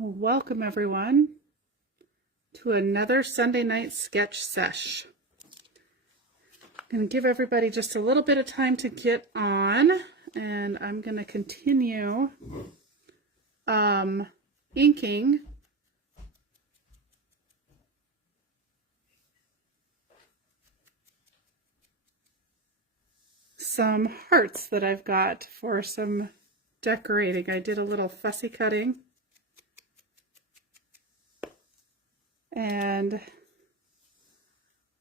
Welcome everyone to another Sunday night sketch sesh. I'm going to give everybody just a little bit of time to get on, and I'm going to continue inking some hearts that I've got for some decorating. I did a little fussy cutting. And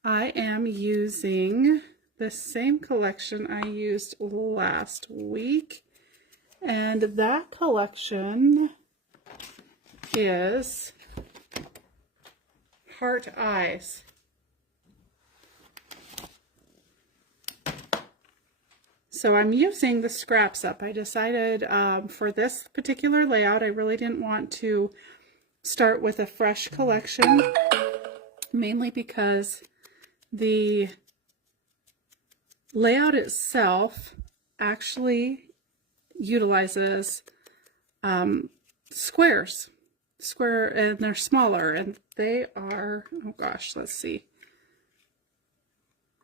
I am using the same collection I used last week. And that collection is Heart Eyes. So I'm using the scraps up. I decided for this particular layout, I really didn't want to start with a fresh collection, mainly because the layout itself actually utilizes squares, and they're smaller, and they are, oh gosh, let's see.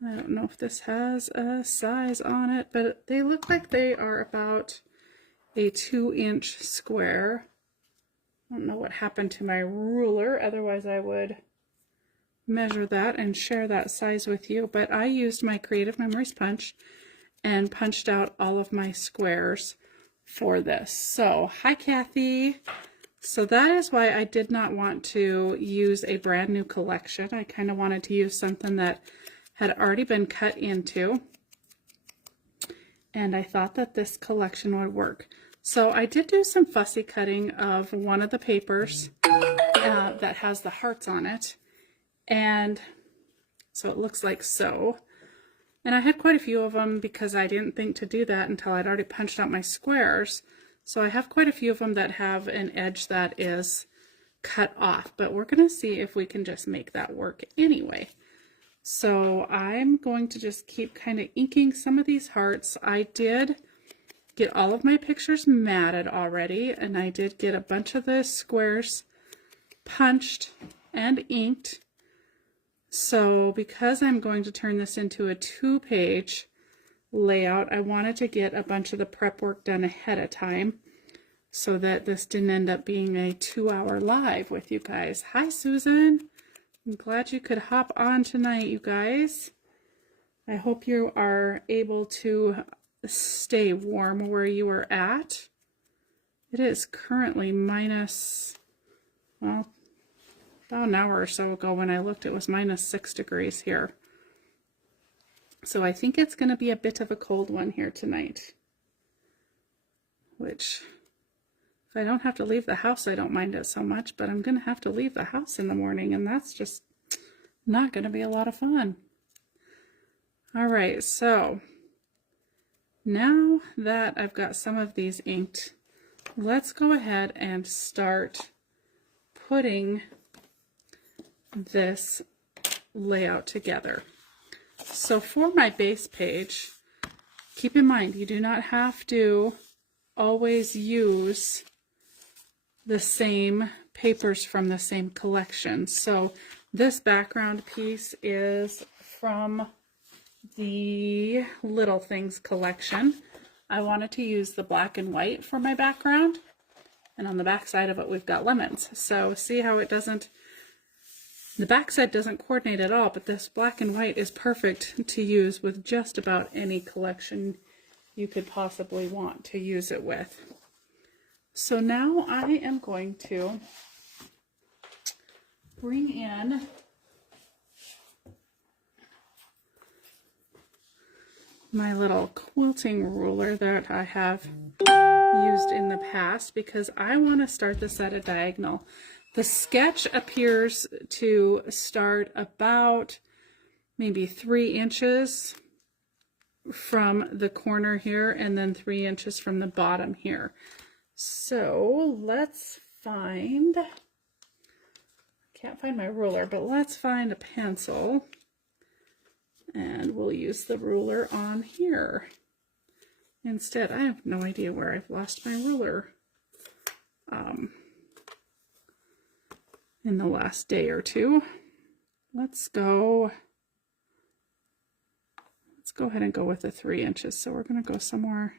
I don't know if this has a size on it, but they look like they are about a 2-inch square. I don't know what happened to my ruler, otherwise I would measure that and share that size with you, but I used my Creative Memories punch and punched out all of my squares for this. So, hi Kathy. So that is why I did not want to use a brand new collection. I kind of wanted to use something that had already been cut into, and I thought that this collection would work. So I did do some fussy cutting of one of the papers that has the hearts on it, and so it looks like so. And I had quite a few of them because I didn't think to do that until I'd already punched out my squares. So I have quite a few of them that have an edge that is cut off, but we're going to see if we can just make that work anyway. So I'm going to just keep kind of inking some of these hearts. I did get all of my pictures matted already, and I did get a bunch of the squares punched and inked. So because I'm going to turn this into a 2-page layout, I wanted to get a bunch of the prep work done ahead of time so that this didn't end up being a 2-hour live with you guys. Hi Susan, I'm glad you could hop on tonight, you guys. I hope you are able to stay warm where you are at. It is currently minus, well, about an hour or so ago when I looked, it was minus 6 degrees here. So I think it's going to be a bit of a cold one here tonight, which if I don't have to leave the house, I don't mind it so much, but I'm going to have to leave the house in the morning, and that's just not going to be a lot of fun. All right, so now that I've got some of these inked, let's go ahead and start putting this layout together. So for my base page, keep in mind you do not have to always use the same papers from the same collection. So this background piece is from the Little Things collection. I wanted to use the black and white for my background, and on the back side of it we've got lemons. So see how it doesn't, the back side doesn't coordinate at all, but this black and white is perfect to use with just about any collection you could possibly want to use it with. So now I am going to bring in my little quilting ruler that I have used in the past, because I want to start this at a diagonal. The sketch appears to start about maybe 3 inches from the corner here, and then 3 inches from the bottom here. So let's find, I can't find my ruler, but let's find a pencil. And we'll use the ruler on here instead. I have no idea where I've lost my ruler. in the last day or two. Let's go ahead and go with the 3 inches. So we're going to go somewhere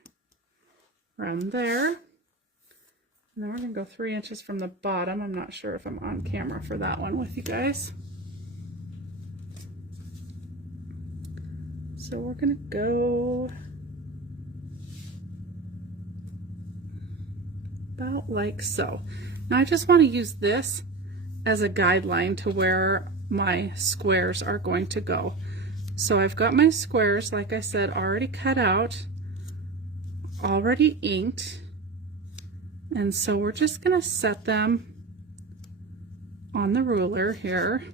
around there. And then we're going to go 3 inches from the bottom. I'm not sure if I'm on camera for that one with you guys. So we're going to go about like so. Now I just want to use this as a guideline to where my squares are going to go. So I've got my squares, like I said, already cut out, already inked, and so we're just going to set them on the ruler here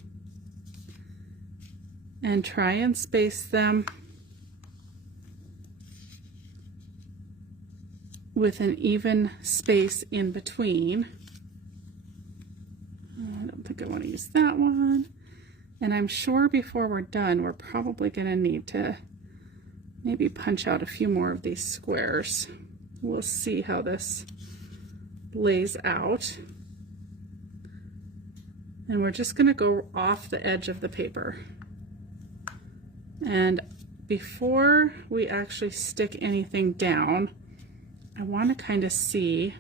and try and space them with an even space in between. I don't think I want to use that one. And I'm sure before we're done, we're probably going to need to maybe punch out a few more of these squares. We'll see how this lays out. And we're just going to go off the edge of the paper. And before we actually stick anything down, I want to kind of see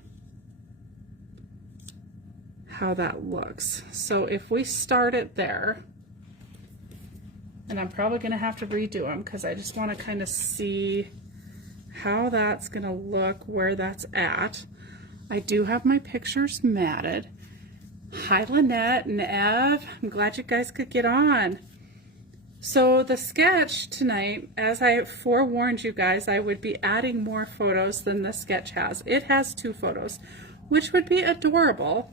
how that looks. So if we start it there, and I'm probably going to have to redo them because I just want to kind of see how that's going to look, where that's at. I do have my pictures matted. Hi Lynette and Ev, I'm glad you guys could get on. So the sketch tonight, as I forewarned you guys, I would be adding more photos than the sketch has. It has 2 photos, which would be adorable.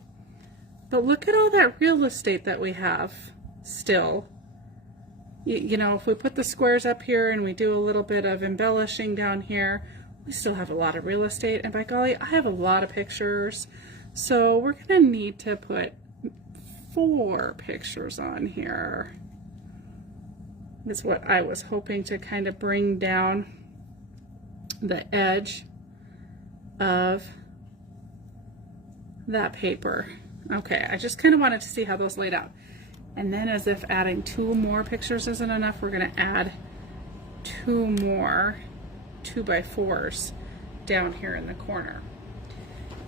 But look at all that real estate that we have still. You know, if we put the squares up here and we do a little bit of embellishing down here, we still have a lot of real estate. And by golly, I have a lot of pictures. So we're going to need to put 4 pictures on here. That's what I was hoping to kind of bring down the edge of that paper. Okay, I just kind of wanted to see how those laid out. And then, as if adding 2 more pictures isn't enough, we're going to add 2 more 2x4s down here in the corner.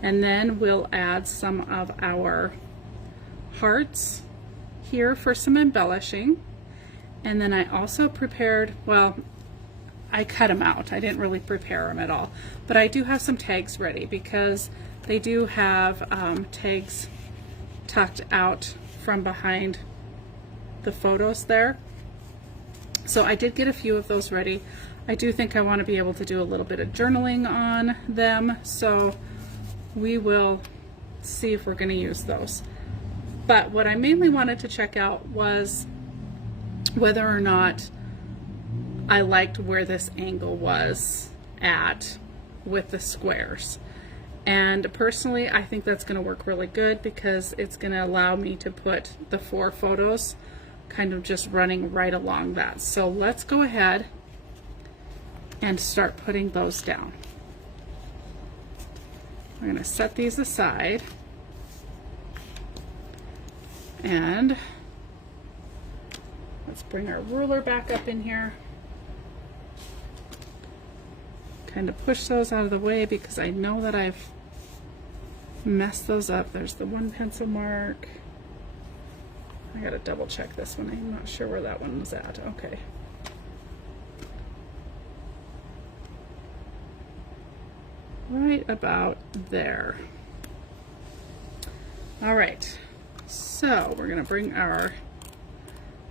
And then we'll add some of our hearts here for some embellishing. And then I also prepared, well, I cut them out. I didn't really prepare them at all. But I do have some tags ready because they do have tags tucked out from behind the photos there. So I did get a few of those ready. I do think I want to be able to do a little bit of journaling on them, so we will see if we're going to use those. But what I mainly wanted to check out was whether or not I liked where this angle was at with the squares. And personally, I think that's going to work really good because it's going to allow me to put the 4 photos kind of just running right along that. So let's go ahead and start putting those down. We're going to set these aside and let's bring our ruler back up in here. Kind of push those out of the way because I know that I've messed those up. There's the 1 pencil mark. I gotta double check this one. I'm not sure where that one was at. Okay. Right about there. All right, so we're gonna bring our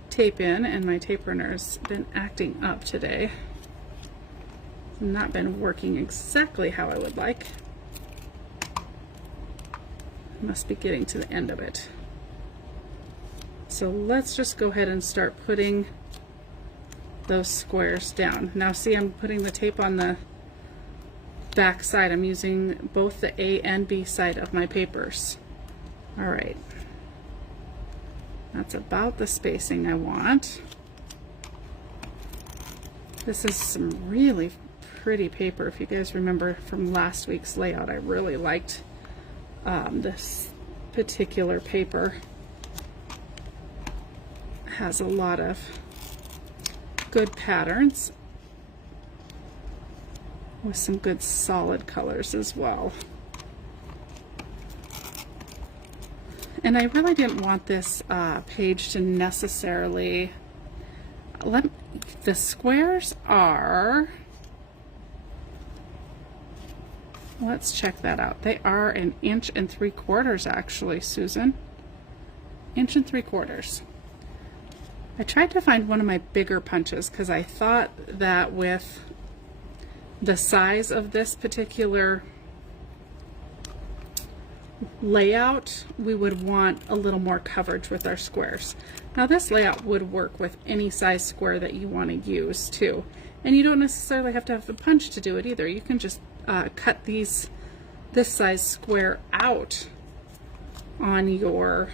tape in, and my tape runner's been acting up today. Not been working exactly how I would like. Must be getting to the end of it. So let's just go ahead and start putting those squares down. Now see, I'm putting the tape on the back side. I'm using both the A and B side of my papers. All right. That's about the spacing I want. This is some really pretty paper. If you guys remember from last week's layout, I really liked this particular paper. has a lot of good patterns with some good solid colors as well. And I really didn't want this page to necessarily, the squares are, let's check that out. They are 1 3/4 inches actually, Susan. 1 3/4 inches. I tried to find one of my bigger punches because I thought that with the size of this particular layout, we would want a little more coverage with our squares. Now this layout would work with any size square that you want to use too. And you don't necessarily have to have the punch to do it either. You can just cut this size square out on your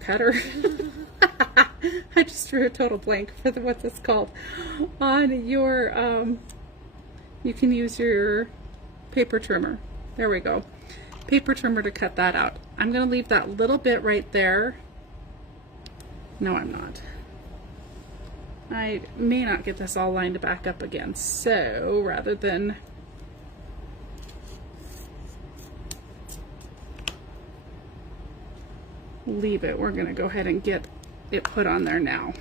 cutter. I just drew a total blank for what that's called. On your, you can use your paper trimmer. There we go. Paper trimmer to cut that out. I'm going to leave that little bit right there. No, I'm not. I may not get this all lined back up again. So rather than leave it, we're going to go ahead and get it put on there now.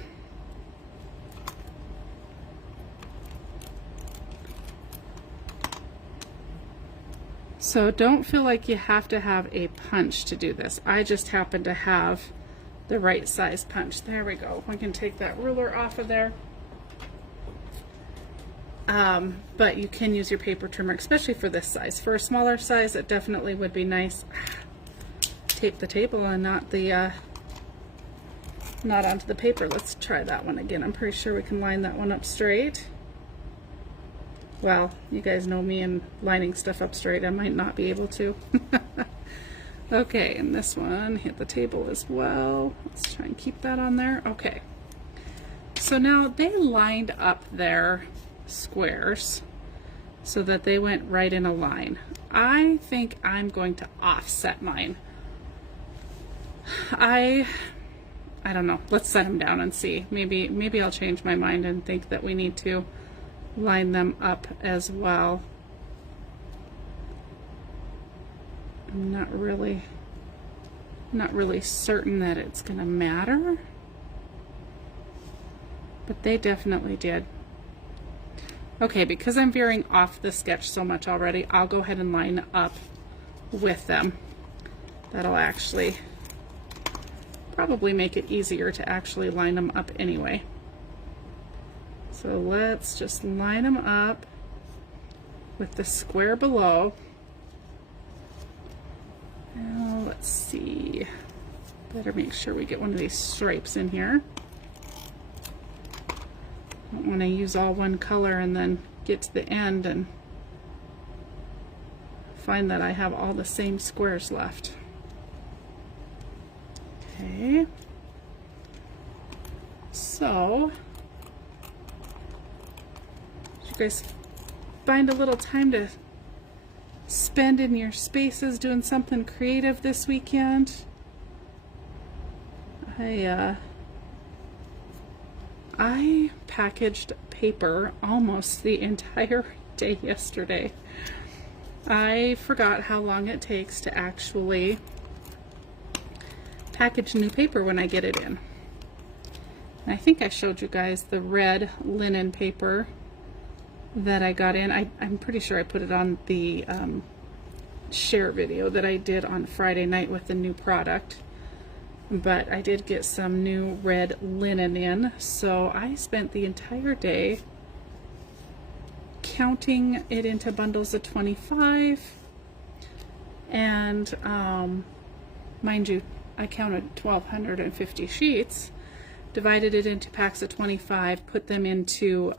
So don't feel like you have to have a punch to do this. I just happen to have the right size punch. There we go. We can take that ruler off of there. But you can use your paper trimmer, especially for this size. For a smaller size, it definitely would be nice. Tape the table and not onto the paper. Let's try that one again. I'm pretty sure we can line that one up straight. Well, you guys know me and lining stuff up straight. I might not be able to. Okay, and this one, hit the table as well. Let's try and keep that on there. Okay. So now they lined up their squares so that they went right in a line. I think I'm going to offset mine. I don't know. Let's set them down and see. Maybe I'll change my mind and think that we need to line them up as well. I'm not really certain that it's gonna matter, but they definitely did. Okay, because I'm veering off the sketch so much already, I'll go ahead and line up with them. That'll actually probably make it easier to actually line them up anyway. So let's just line them up with the square below. Now let's see. Better make sure we get one of these stripes in here. Don't want to use all one color and then get to the end and find that I have all the same squares left. Okay. So, did you guys find a little time to spend in your spaces doing something creative this weekend? I packaged paper almost the entire day yesterday. I forgot how long it takes to actually package new paper when I get it in. And I think I showed you guys the red linen paper that I got in. I'm pretty sure I put it on the share video that I did on Friday night with the new product. But I did get some new red linen in, so I spent the entire day counting it into bundles of 25, and mind you, I counted 1,250 sheets, divided it into packs of 25, put them into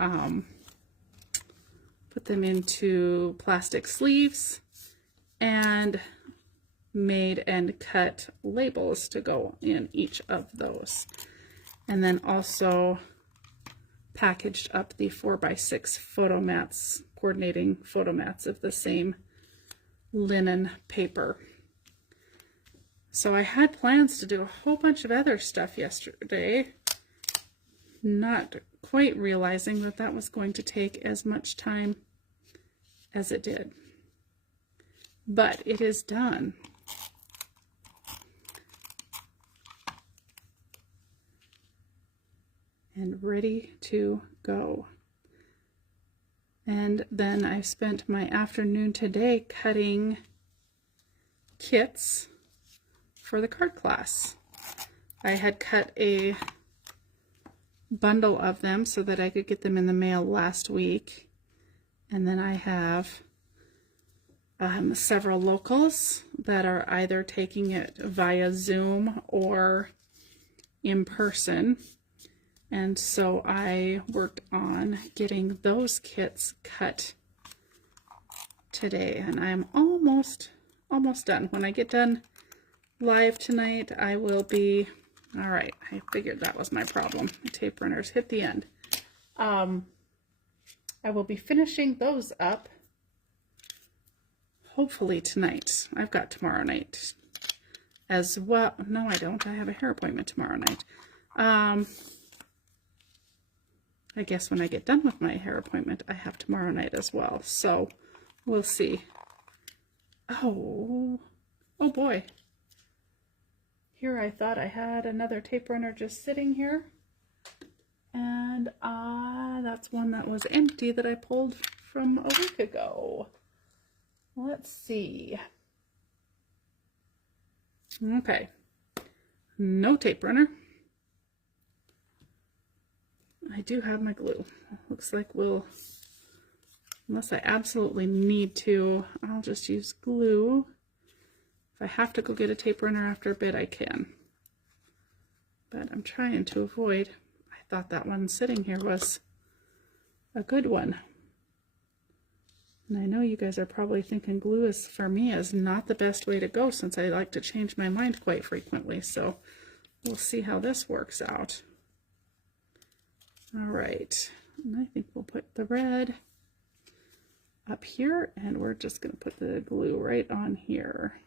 plastic sleeves, and made and cut labels to go in each of those, and then also packaged up the 4x6 photo mats, coordinating photo mats of the same linen paper. So I had plans to do a whole bunch of other stuff yesterday, not quite realizing that that was going to take as much time as it did. But it is done. And ready to go. And then I spent my afternoon today cutting kits for the card class. I had cut a bundle of them so that I could get them in the mail last week. And then I have several locals that are either taking it via Zoom or in person. And so I worked on getting those kits cut today, and I'm almost done. When I get done live tonight, I will be, all right, I figured that was my problem. The tape runners hit the end. I will be finishing those up hopefully tonight. I've got tomorrow night as well. No, I don't. I have a hair appointment tomorrow night. I guess when I get done with my hair appointment, I have tomorrow night as well. So we'll see. Oh boy. Here I thought I had another tape runner just sitting here. And that's one that was empty that I pulled from a week ago. Let's see. Okay. No tape runner. I do have my glue. Looks like unless I absolutely need to, I'll just use glue. If I have to go get a tape runner after a bit, I can. But I'm trying to avoid, I thought that one sitting here was a good one. And I know you guys are probably thinking glue is, for me, is not the best way to go since I like to change my mind quite frequently. So we'll see how this works out. All right, and I think we'll put the red up here, and we're just going to put the glue right on here.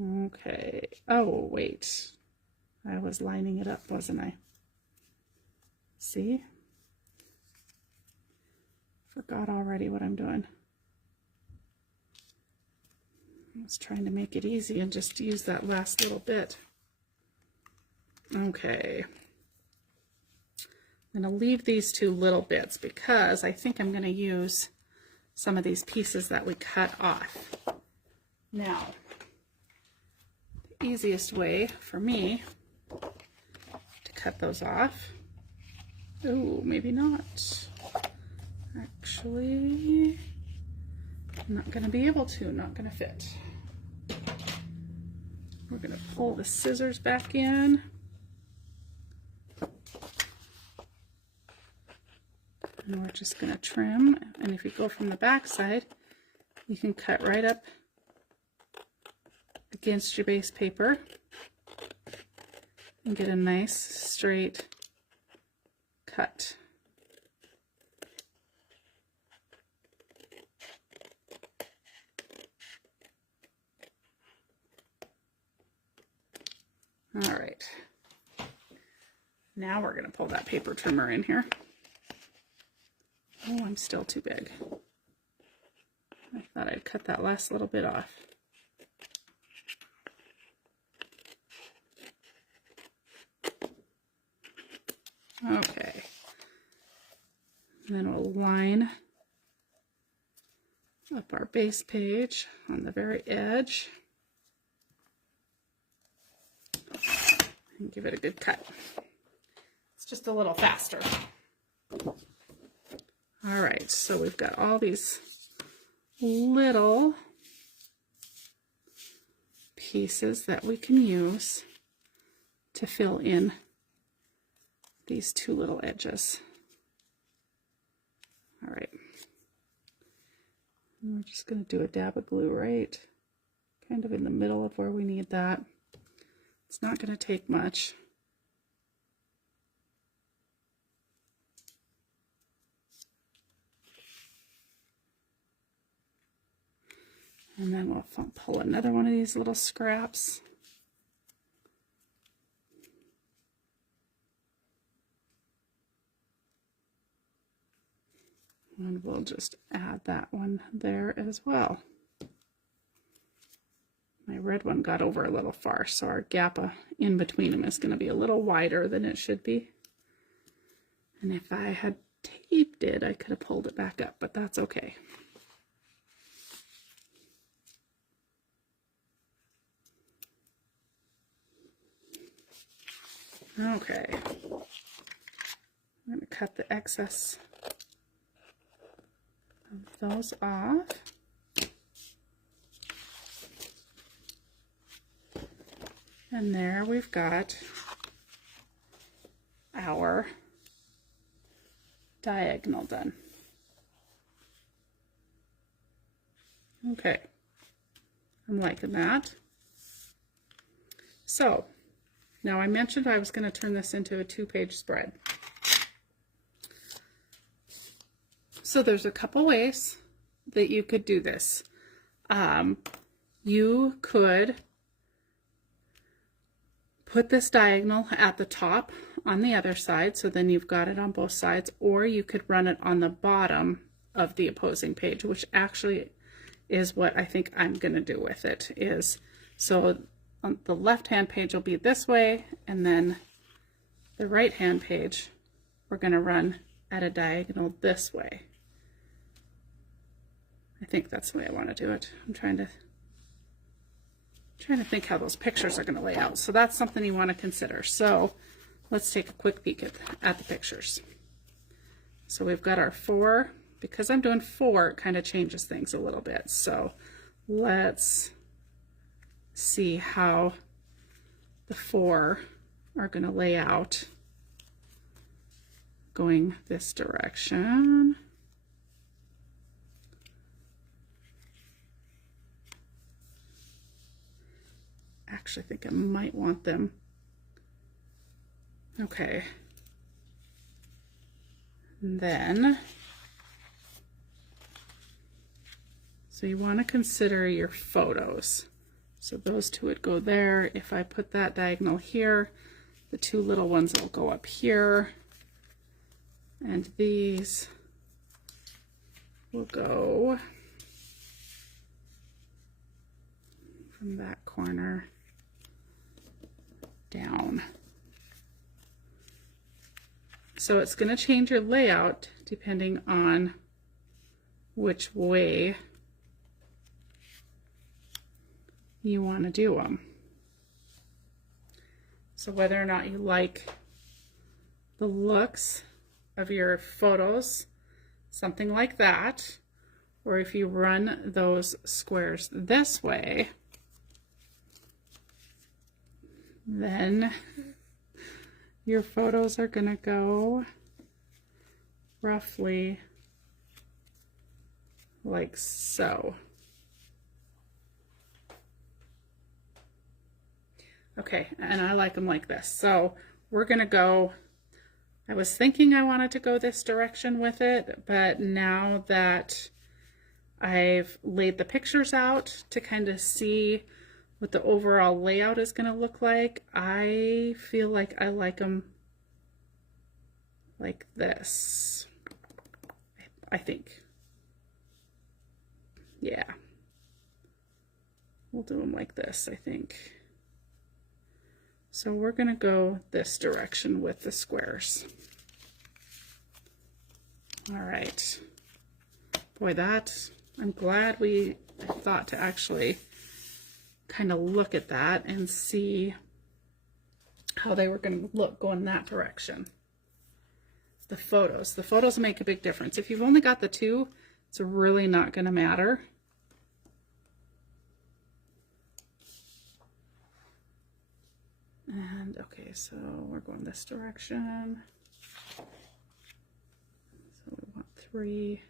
Okay. Oh, wait. I was lining it up, wasn't I? See? Forgot already what I'm doing. I was trying to make it easy and just use that last little bit. Okay, I'm going to leave these two little bits because I think I'm going to use some of these pieces that we cut off. Now, the easiest way for me to cut those off, oh, maybe not. Actually, I'm not going to be able to, not going to fit. We're going to pull the scissors back in. And we're just going to trim, and if you go from the back side, you can cut right up against your base paper and get a nice straight cut. All right, now we're going to pull that paper trimmer in here. Oh, I'm still too big. I thought I'd cut that last little bit off. Okay. And then we'll line up our base page on the very edge and give it a good cut. It's just a little faster. All right, so we've got all these little pieces that we can use to fill in these two little edges. All right, and we're just going to do a dab of glue right kind of in the middle of where we need that. It's not going to take much. And then we'll pull another one of these little scraps. And we'll just add that one there as well. My red one got over a little far, so our gap in between them is going to be a little wider than it should be. And if I had taped it, I could have pulled it back up, but that's okay. Okay, I'm going to cut the excess of those off. And there we've got our diagonal done. Okay, I'm liking that. So now I mentioned I was going to turn this into a 2-page spread. So there's a couple ways that you could do this. You could put this diagonal at the top on the other side, so then you've got it on both sides, or you could run it on the bottom of the opposing page, which actually is what I think I'm going to do with it. Is so on the left hand page will be this way, and then the right hand page we're going to run at a diagonal this way. I think that's the way I want to do it. I'm trying to think how those pictures are going to lay out. So that's something you want to consider. So let's take a quick peek at the pictures. So we've got our 4. Because I'm doing 4, it kind of changes things a little bit. So let's see how the 4 are going to lay out going this direction. Actually, I think I might want them. Okay. And then, so you want to consider your photos. So those 2 would go there. If I put that diagonal here, the 2 little ones will go up here. And these will go from that corner down. So it's going to change your layout depending on which way you want to do them. So whether or not you like the looks of your photos, something like that, or if you run those squares this way, then your photos are going to go roughly like so. Okay, and I like them like this. So we're going to go, I was thinking I wanted to go this direction with it, but now that I've laid the pictures out to kind of see what the overall layout is going to look like, I feel like I like them like this. I think. Yeah. We'll do them like this, I think. So we're going to go this direction with the squares. All right. Boy, I'm glad I thought to actually kind of look at that and see how they were going to look going that direction. The photos make a big difference. If you've only got the 2, it's really not going to matter. And okay, so we're going this direction. So we want 3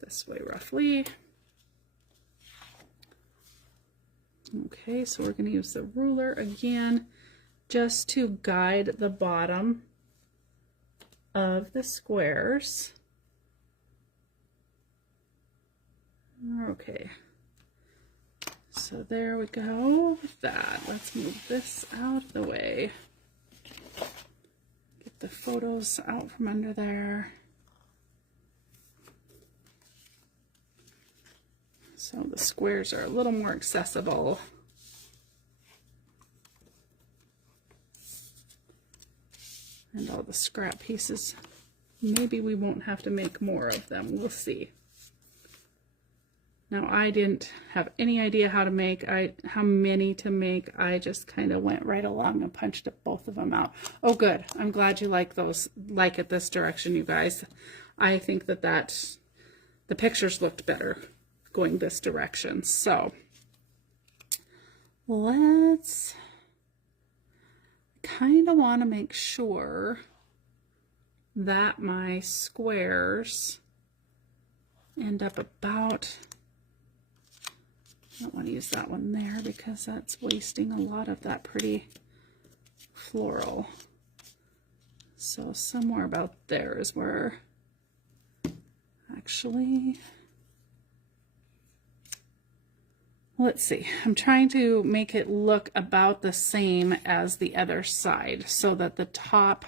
this way roughly. Okay, so we're going to use the ruler again just to guide the bottom of the squares. Okay, so there we go with that. Let's move this out of the way. Get the photos out from under there. So the squares are a little more accessible. And all the scrap pieces, maybe we won't have to make more of them. We'll see. Now I didn't have any idea how many to make. I just kind of went right along and punched both of them out. Oh good, I'm glad you like it this direction, you guys. I think that the pictures looked better going this direction. So let's kind of want to make sure that my squares end up about, I don't want to use that one there because that's wasting a lot of that pretty floral. So somewhere about there is where, actually, let's see, I'm trying to make it look about the same as the other side so that the top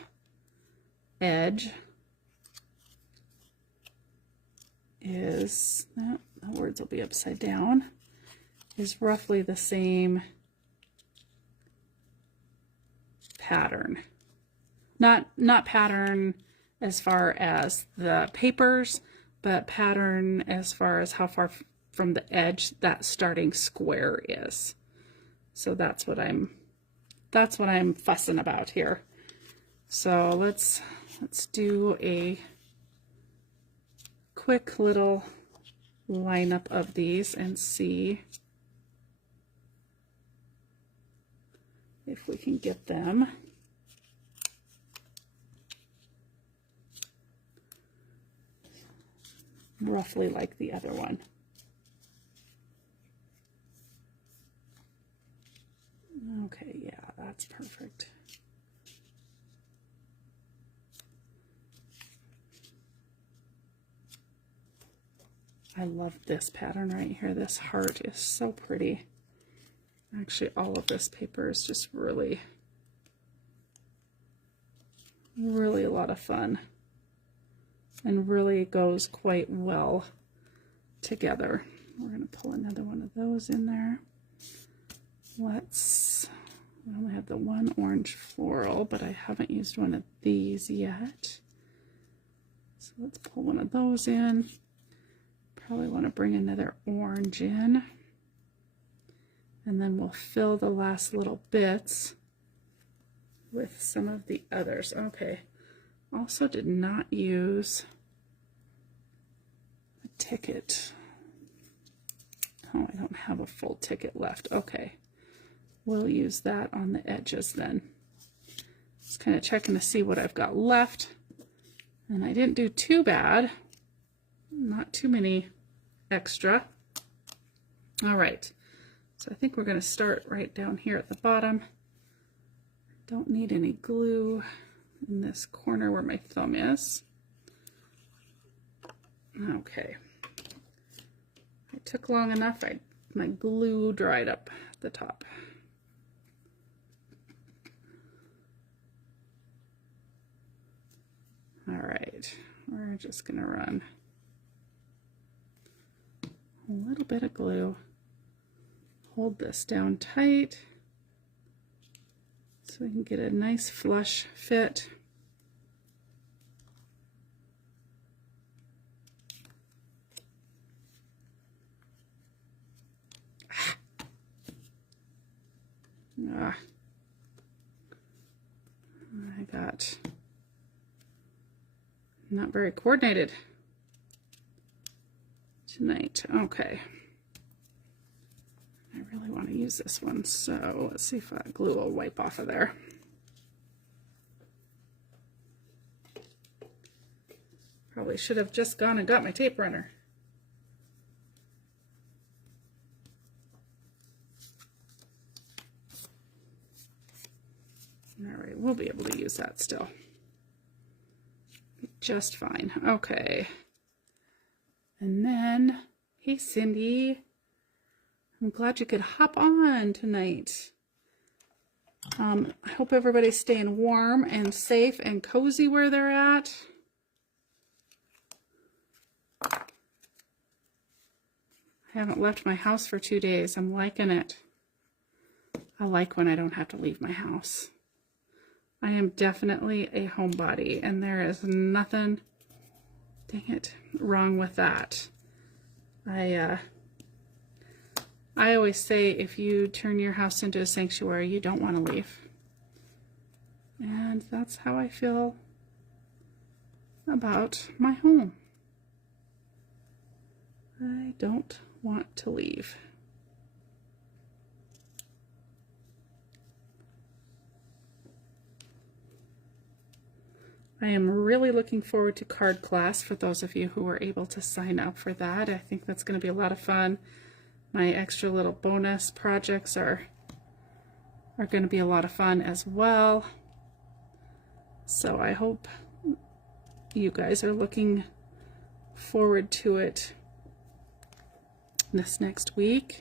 edge is, the words will be upside down, is roughly the same pattern. Not pattern as far as the papers, but pattern as far as how far from the edge that starting square is. So that's what I'm fussing about here. So let's do a quick little lineup of these and see if we can get them roughly like the other one. Okay, yeah, that's perfect. I love this pattern right here. This heart is so pretty. Actually, all of this paper is just really, really a lot of fun and really goes quite well together. We're going to pull another one of those in there. We only have the one orange floral, but I haven't used one of these yet. So let's pull one of those in. Probably want to bring another orange in. And then we'll fill the last little bits with some of the others. Okay, also did not use a ticket. Oh, I don't have a full ticket left. Okay. We'll use that on the edges then. Just kind of checking to see what I've got left. And I didn't do too bad. Not too many extra. All right. So I think we're going to start right down here at the bottom. Don't need any glue in this corner where my thumb is. Okay. It took long enough. My glue dried up at the top. All right, we're just going to run a little bit of glue. Hold this down tight so we can get a nice flush fit. I got not very coordinated tonight. Okay. I really want to use this one, so let's see if that glue will wipe off of there. Probably should have just gone and got my tape runner. All right, we'll be able to use that still. Just fine. Okay. And then Hey, Cindy. I'm glad you could hop on tonight. I hope everybody's staying warm and safe and cozy where they're at. I haven't left my house for 2 days. I'm liking it. I like when I don't have to leave my house. I am definitely a homebody, and there is nothing, dang it, wrong with that. I always say if you turn your house into a sanctuary, you don't want to leave. And that's how I feel about my home. I don't want to leave. I am really looking forward to card class for those of you who are able to sign up for that. I think that's going to be a lot of fun. My extra little bonus projects are going to be a lot of fun as well. So I hope you guys are looking forward to it this next week.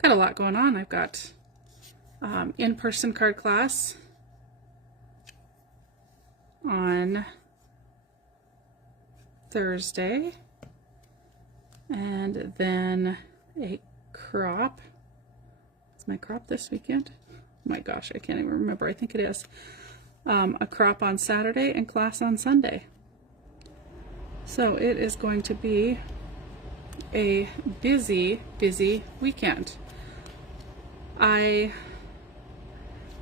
Got a lot going on. I've got in-person card class on Thursday, and then a crop. Is my crop this weekend? Oh my gosh, I can't even remember. I think it is. A crop on Saturday and class on Sunday. So it is going to be a busy weekend. I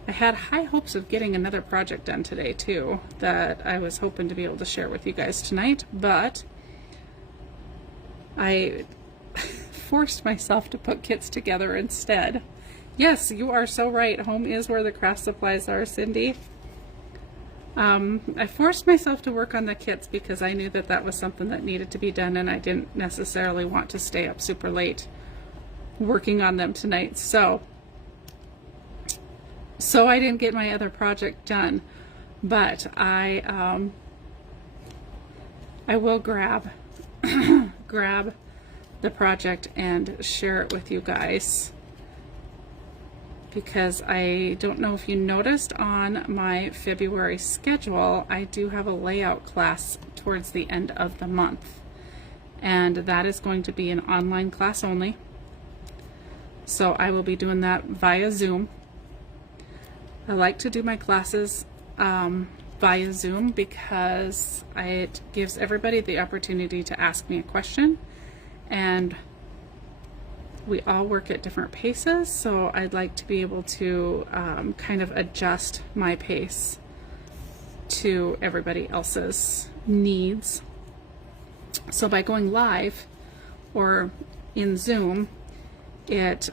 had high hopes of getting another project done today too, that I was hoping to be able to share with you guys tonight, but I forced myself to put kits together instead. Yes, you are so right. Home is where the craft supplies are, Cindy. I forced myself to work on the kits because I knew that that was something that needed to be done, and I didn't necessarily want to stay up super late working on them tonight. So I didn't get my other project done, but I will grab the project and share it with you guys, because I don't know if you noticed on my February schedule, I do have a layout class towards the end of the month, and that is going to be an online class only. So I will be doing that via Zoom. I like to do my classes via Zoom because it gives everybody the opportunity to ask me a question, and we all work at different paces, so I'd like to be able to kind of adjust my pace to everybody else's needs. So by going live or in Zoom, it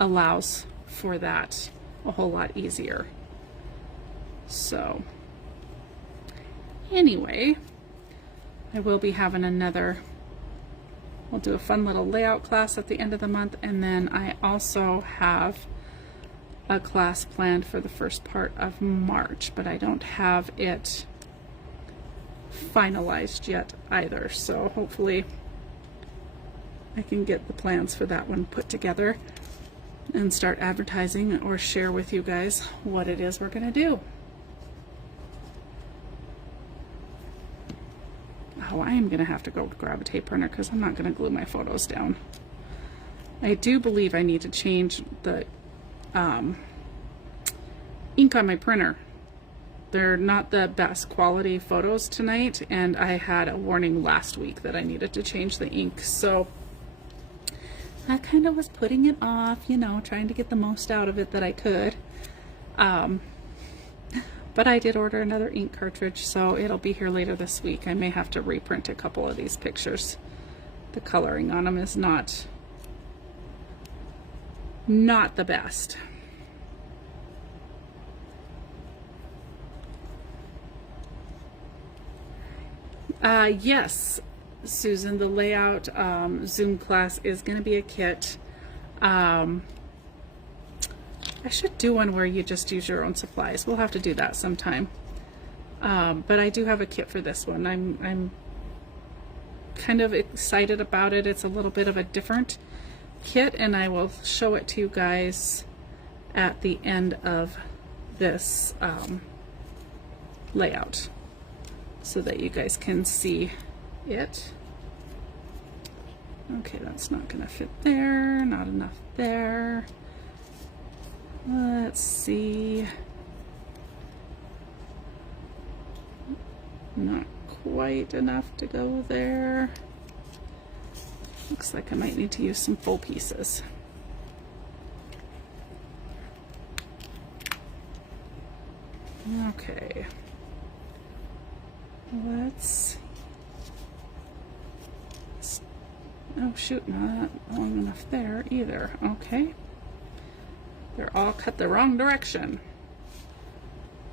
allows for that a whole lot easier. So anyway, I will be having we'll do a fun little layout class at the end of the month, and then I also have a class planned for the first part of March, but I don't have it finalized yet either, so hopefully I can get the plans for that one put together and start advertising or share with you guys what it is we're going to do. Oh, I am going to have to go grab a tape printer because I'm not going to glue my photos down. I do believe I need to change the ink on my printer. They're not the best quality photos tonight, and I had a warning last week that I needed to change the ink. So I kind of was putting it off, you know, trying to get the most out of it that I could. But I did order another ink cartridge, so it'll be here later this week. I may have to reprint a couple of these pictures. The coloring on them is not the best. Yes, Susan, the layout Zoom class is going to be a kit. I should do one where you just use your own supplies. We'll have to do that sometime. But I do have a kit for this one. I'm kind of excited about it. It's a little bit of a different kit, and I will show it to you guys at the end of this layout so that you guys can see it. Okay, that's not gonna fit there, not enough there. Let's see. Not quite enough to go there. Looks like I might need to use some full pieces. Okay. Let's. Oh shoot, not long enough there either. Okay. They're all cut the wrong direction.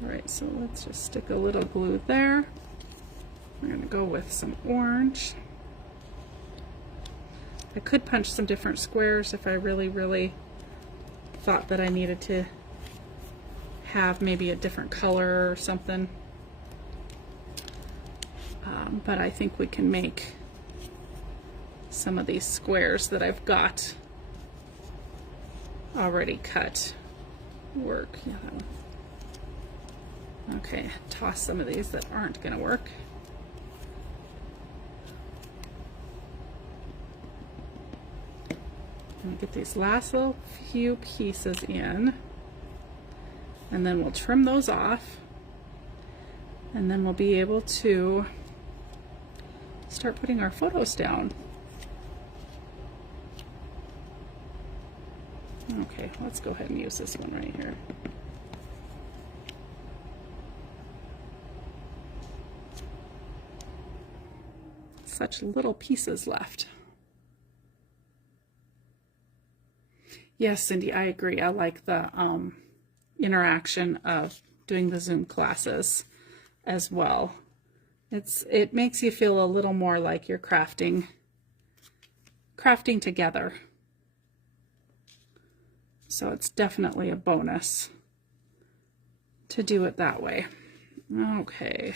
Alright, so let's just stick a little glue there. We're going to go with some orange. I could punch some different squares if I really thought that I needed to have maybe a different color or something. But I think we can make some of these squares that I've got already cut work. Yeah, that one. Okay, toss some of these that aren't going to work. And get these last little few pieces in, and then we'll trim those off, and then we'll be able to start putting our photos down. Okay, let's go ahead and use this one right here. Such little pieces left. Yes, Cindy, I agree. I like the interaction of doing the Zoom classes as well. It makes you feel a little more like you're crafting together. So it's definitely a bonus to do it that way. Okay.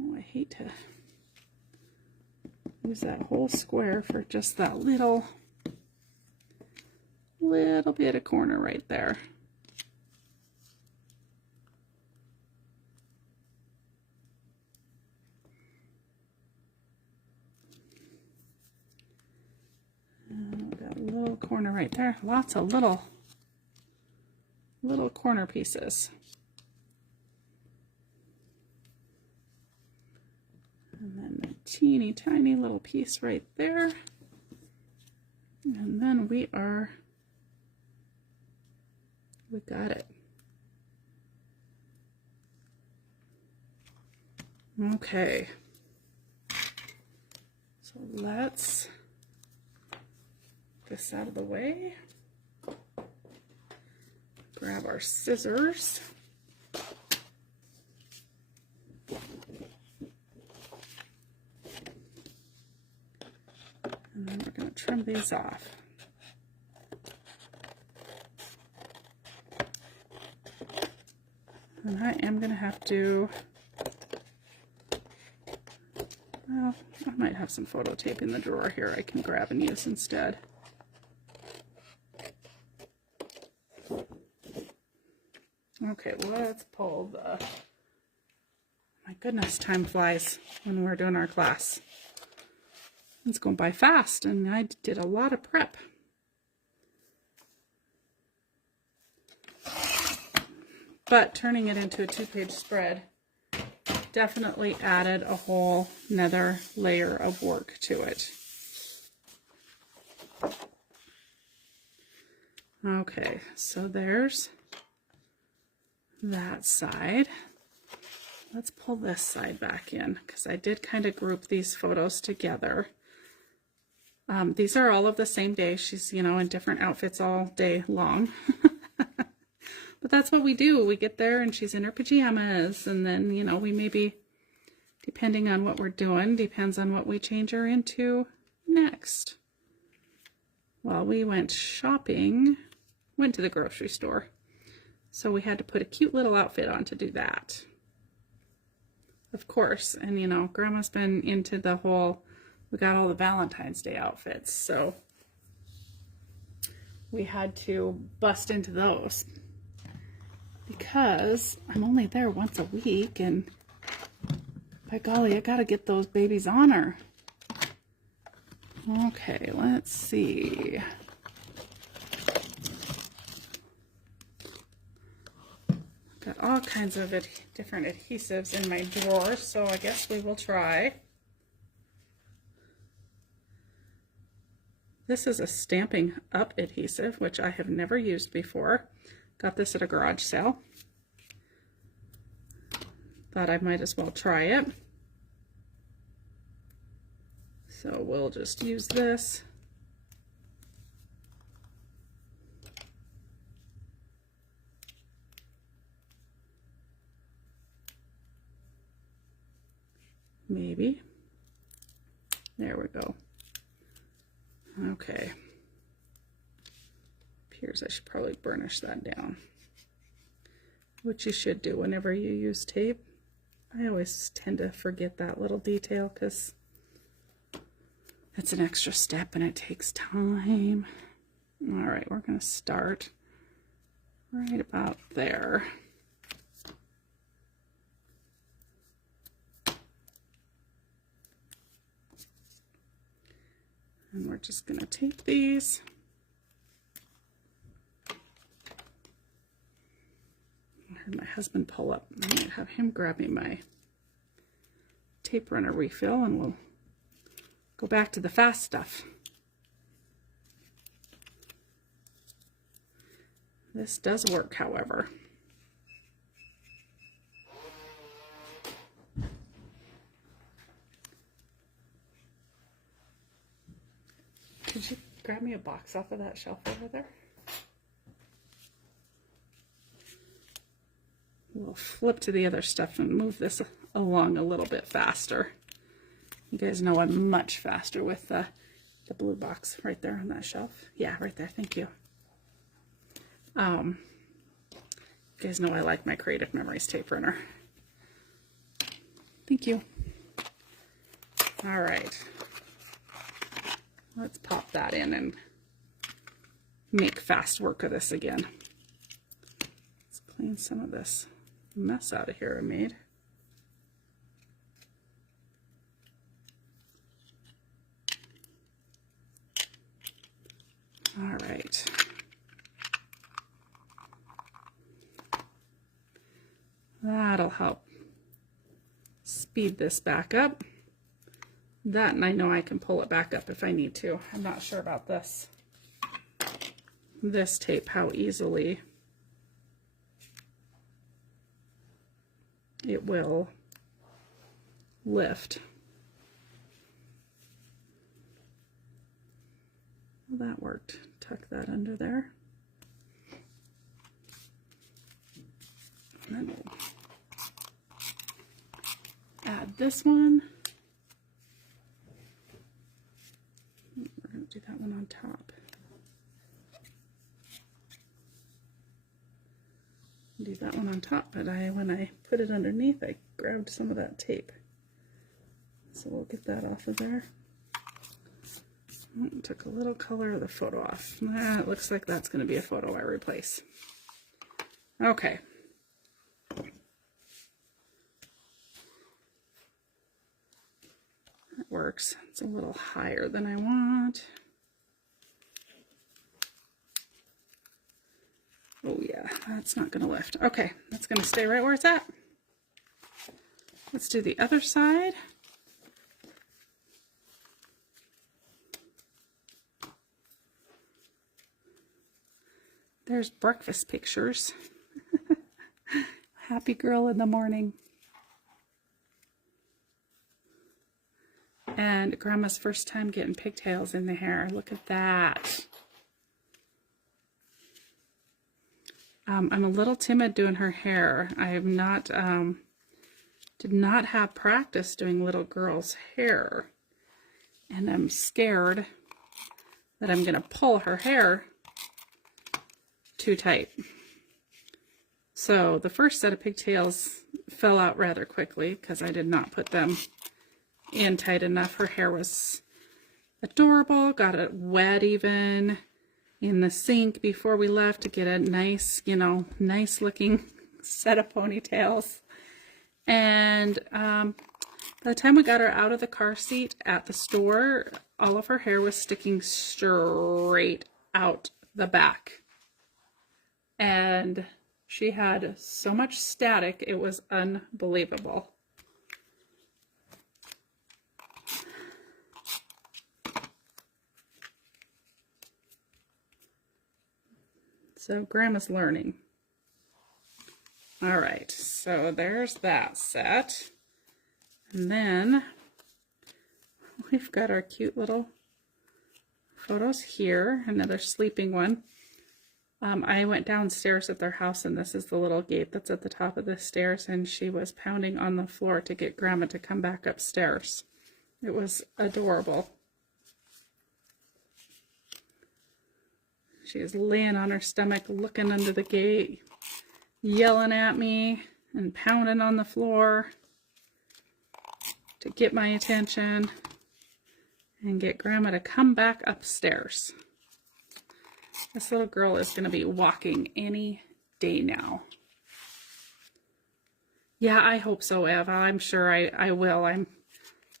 Oh, I hate to use that whole square for just that little bit of corner right there. That little corner right there. Lots of little corner pieces. And then a teeny tiny little piece right there. And then we got it. Okay. So let's get this out of the way. Grab our scissors. And then we're going to trim these off. And I am going to have to, well, I might have some photo tape in the drawer here I can grab and use instead. Okay, let's pull the, my goodness, time flies when we're doing our class. It's going by fast, and I did a lot of prep. But turning it into a 2-page spread definitely added a whole nother layer of work to it. Okay, so there's that side. Let's pull this side back in because I did kind of group these photos together. These are all of the same day. She's, you know, in different outfits all day long. But that's what we do. We get there and she's in her pajamas, and then, you know, we maybe, depending on what we're doing, depends on what we change her into next. Well, we went shopping, went to the grocery store. So we had to put a cute little outfit on to do that. of course. And you know, Grandma's been into the whole, we got all the Valentine's Day outfits, so we had to bust into those because I'm only there once a week, and by golly, I gotta get those babies on her. Okay, let's see. Got all kinds of different adhesives in my drawer, so I guess we will try. This is a Stampin' Up adhesive, which I have never used before. Got this at a garage sale. Thought I might as well try it. So we'll just use this. Maybe. There we go. Okay. Appears I should probably burnish that down, which you should do whenever you use tape. I always tend to forget that little detail because it's an extra step and it takes time. All right, we're going to start right about there. And we're just going to tape these. I heard my husband pull up. I might have him grab me my tape runner refill and we'll go back to the fast stuff. This does work, however. Could you grab me a box off of that shelf over there? We'll flip to the other stuff and move this along a little bit faster. You guys know I'm much faster with the blue box right there on that shelf. Yeah, right there. Thank you. You guys know I like my Creative Memories tape runner. Thank you. All right. Let's pop that in and make fast work of this again. Let's clean some of this mess out of here I made. All right. That'll help speed this back up. That, and I know I can pull it back up if I need to. I'm not sure about this tape, how easily it will lift. Well, that worked. Tuck that under there. And then we'll add this one. We're going to do that one on top. Do that one on top, but when I put it underneath, I grabbed some of that tape. So we'll get that off of there. Took a little color of the photo off. It looks like that's going to be a photo I replace. Okay. That works. It's a little higher than I want. Oh yeah, that's not going to lift. Okay, that's going to stay right where it's at. Let's do the other side. There's breakfast pictures. Happy girl in the morning. And Grandma's first time getting pigtails in the hair. Look at that. I'm a little timid doing her hair. I have not, did not have practice doing little girls' hair. And I'm scared that I'm going to pull her hair too tight. So the first set of pigtails fell out rather quickly because I did not put them in tight enough. Her hair was adorable, got it wet even in the sink before we left to get a nice, you know, nice looking set of ponytails. And by the time we got her out of the car seat at the store, all of her hair was sticking straight out the back. And she had so much static, it was unbelievable. So Grandma's learning. All right, so there's that set. And then we've got our cute little photos here, another sleeping one. I went downstairs at their house, and this is the little gate that's at the top of the stairs, and she was pounding on the floor to get Grandma to come back upstairs. It was adorable. She is laying on her stomach, looking under the gate, yelling at me and pounding on the floor to get my attention and get Grandma to come back upstairs. This little girl is going to be walking any day now. Yeah, I hope so, Eva. I'm sure I will.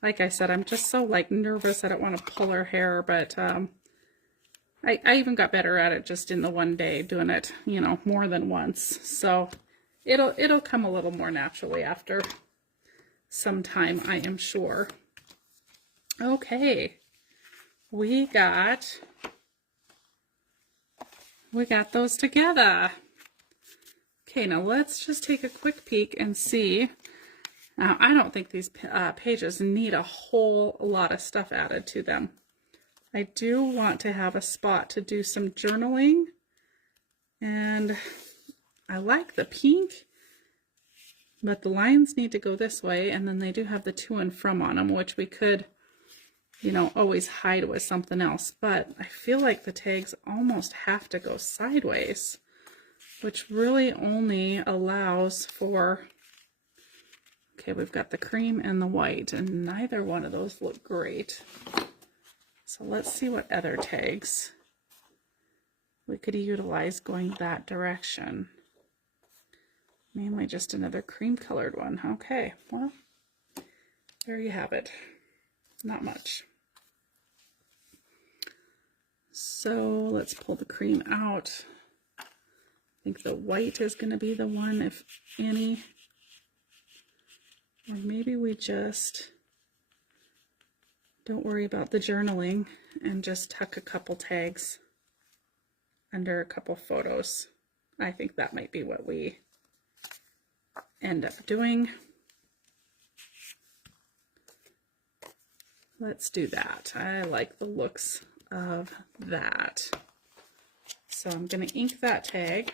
Like I said, I'm just so nervous. I don't want to pull her hair, but I even got better at it just in the one day, doing it, you know, more than once. So it'll come a little more naturally after some time, I am sure. Okay, we got those together. Okay, now let's just take a quick peek and see. Now, I don't think these pages need a whole lot of stuff added to them. I do want to have a spot to do some journaling, and I like the pink, but the lines need to go this way, and then they do have the to and from on them, which we could, you know, always hide with something else, but I feel like the tags almost have to go sideways, which really only allows for, okay, we've got the cream and the white, and neither one of those look great. So let's see what other tags we could utilize going that direction. Mainly just another cream colored one. Okay, well, there you have it. Not much. So let's pull the cream out. I think the white is going to be the one, if any. Or maybe we just don't worry about the journaling and just tuck a couple tags under a couple photos. I think that might be what we end up doing. Let's do that. I like the looks of that. So I'm going to ink that tag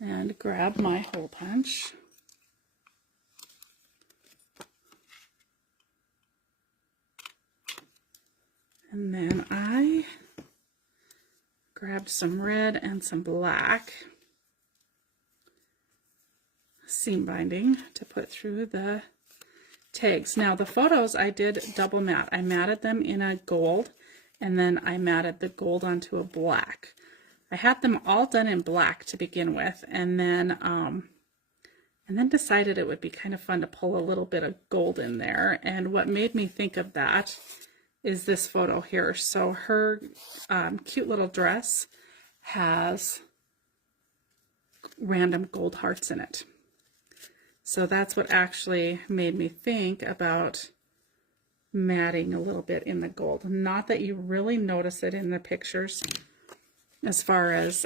and grab my hole punch. And then I grabbed some red and some black seam binding to put through the tags. Now the photos I did double matte. I matted them in a gold, and then I matted the gold onto a black. I had them all done in black to begin with, and then decided it would be kind of fun to pull a little bit of gold in there. And what made me think of that is this photo here. So her cute little dress has random gold hearts in it. So that's what actually made me think about matting a little bit in the gold. Not that you really notice it in the pictures as far as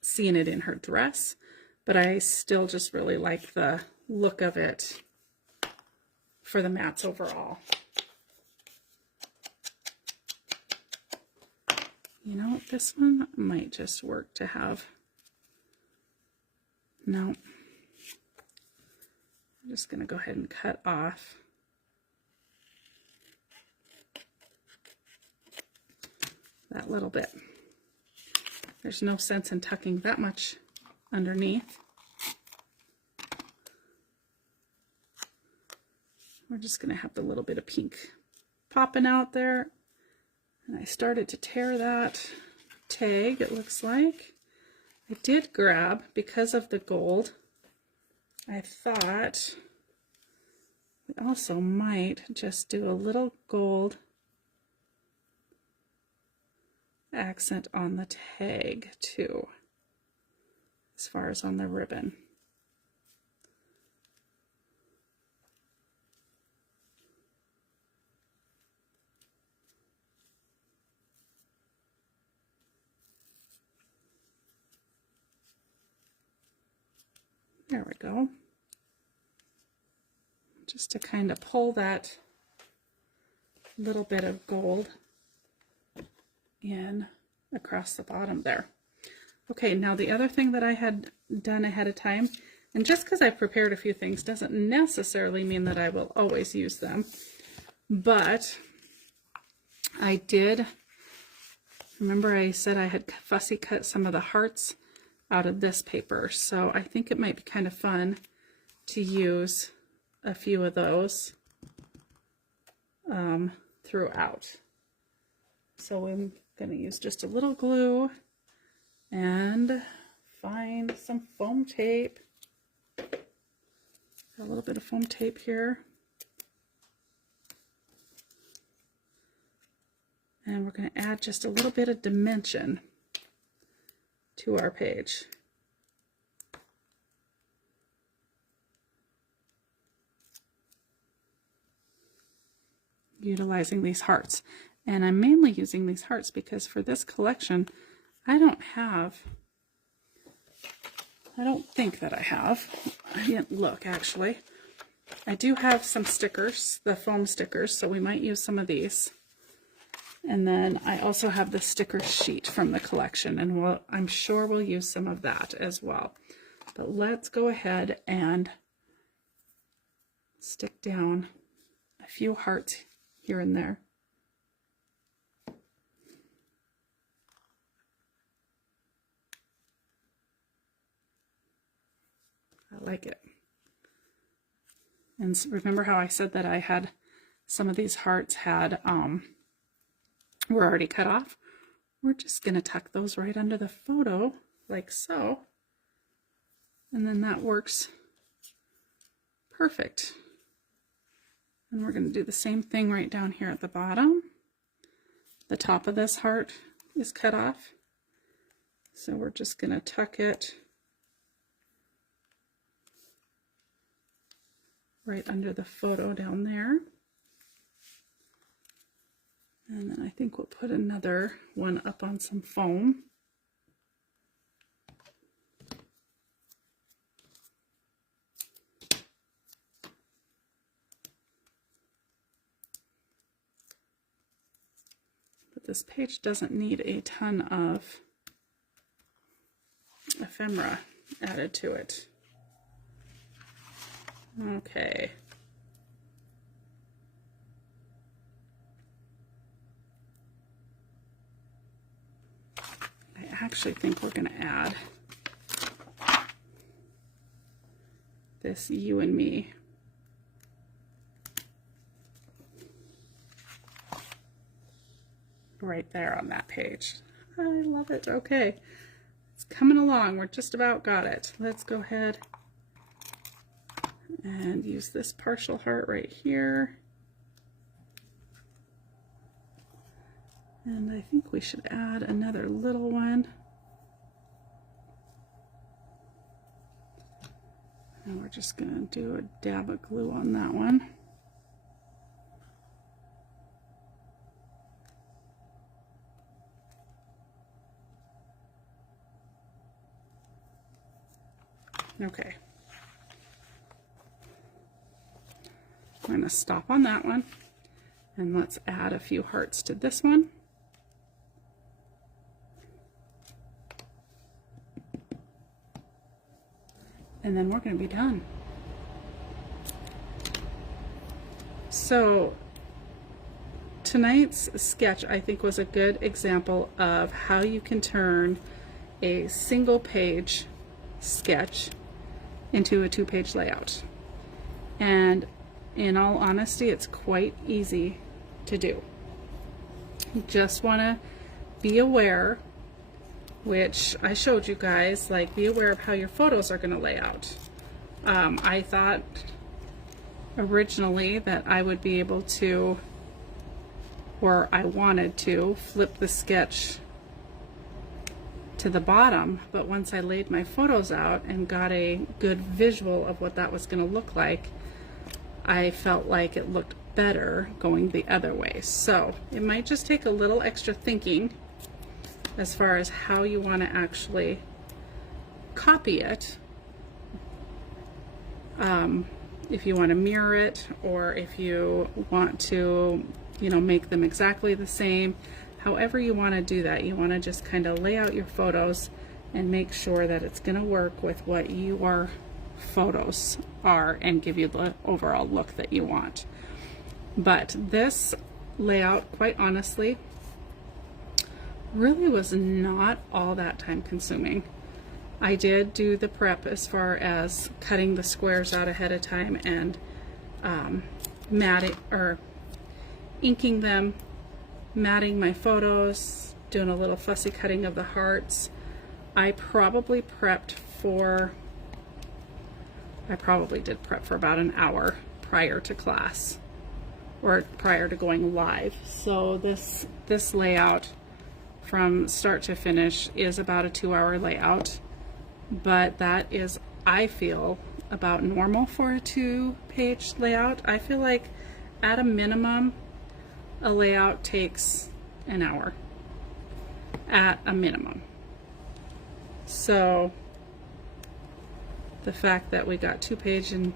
seeing it in her dress, but I still just really like the look of it for the mats overall. You know, this one might just work to have. No. I'm just going to go ahead and cut off that little bit. There's no sense in tucking that much underneath. We're just going to have the little bit of pink popping out there. And I started to tear that tag, it looks like. I did grab, because of the gold, I thought we also might just do a little gold accent on the tag too, as far as on the ribbon. There we go. Just to kind of pull that little bit of gold in across the bottom there. Okay, now the other thing that I had done ahead of time, and just because I've prepared a few things doesn't necessarily mean that I will always use them, but I did, remember I said I had fussy cut some of the hearts out of this paper, so I think it might be kind of fun to use a few of those throughout. So I'm going to use just a little glue and find some foam tape. Got a little bit of foam tape here. And we're going to add just a little bit of dimension to our page. Utilizing these hearts. And I'm mainly using these hearts because for this collection, I don't think that I have. I didn't look actually. I do have some stickers, the foam stickers, so we might use some of these. And then I also have the sticker sheet from the collection, and I'm sure we'll use some of that as well. But let's go ahead and stick down a few hearts here and there. I like it. And remember how I said that I had some of these hearts were already cut off? We're just going to tuck those right under the photo like so. And then that works perfect. And we're going to do the same thing right down here at the bottom. The top of this heart is cut off. So we're just going to tuck it right under the photo down there. And then I think we'll put another one up on some foam. But this page doesn't need a ton of ephemera added to it. Okay. I actually think we're going to add this you and me. Right there on that page. I love it. Okay. It's coming along. We're just about got it. Let's go ahead and use this partial heart right here. And I think we should add another little one. And we're just going to do a dab of glue on that one. Okay. I'm going to stop on that one. And let's add a few hearts to this one. And then we're going to be done. So tonight's sketch, I think, was a good example of how you can turn a single page sketch into a 2-page layout. And in all honesty, it's quite easy to do. You just want to be aware, which I showed you guys, like be aware of how your photos are going to lay out. I thought originally that I would be able to, or I wanted to, flip the sketch to the bottom, but once I laid my photos out and got a good visual of what that was going to look like, I felt like it looked better going the other way. So it might just take a little extra thinking as far as how you want to actually copy it. If you want to mirror it, or if you want to, you know, make them exactly the same. However you want to do that, you want to just kind of lay out your photos and make sure that it's going to work with what your photos are and give you the overall look that you want. But this layout, quite honestly, really was not all that time consuming. I did do the prep as far as cutting the squares out ahead of time and matting or inking them, matting my photos, doing a little fussy cutting of the hearts. I probably did prep for about an hour prior to class, or prior to going live. So this layout from start to finish is about a 2-hour layout, but that is, I feel, about normal for a 2-page layout. I feel like at a minimum a layout takes an hour at a minimum. So the fact that we got 2-page in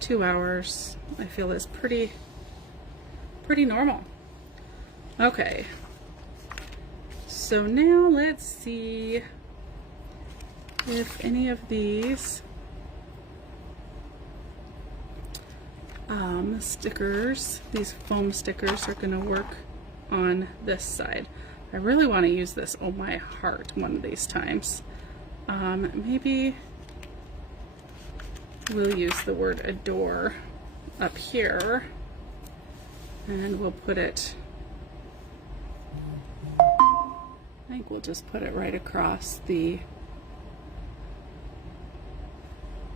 2 hours, I feel is pretty normal. Okay, so now let's see if any of these stickers, these foam stickers, are going to work on this side. I really want to use this Oh My Heart one of these times. Maybe we'll use the word adore up here, and we'll put it, I think we'll just put it right across the,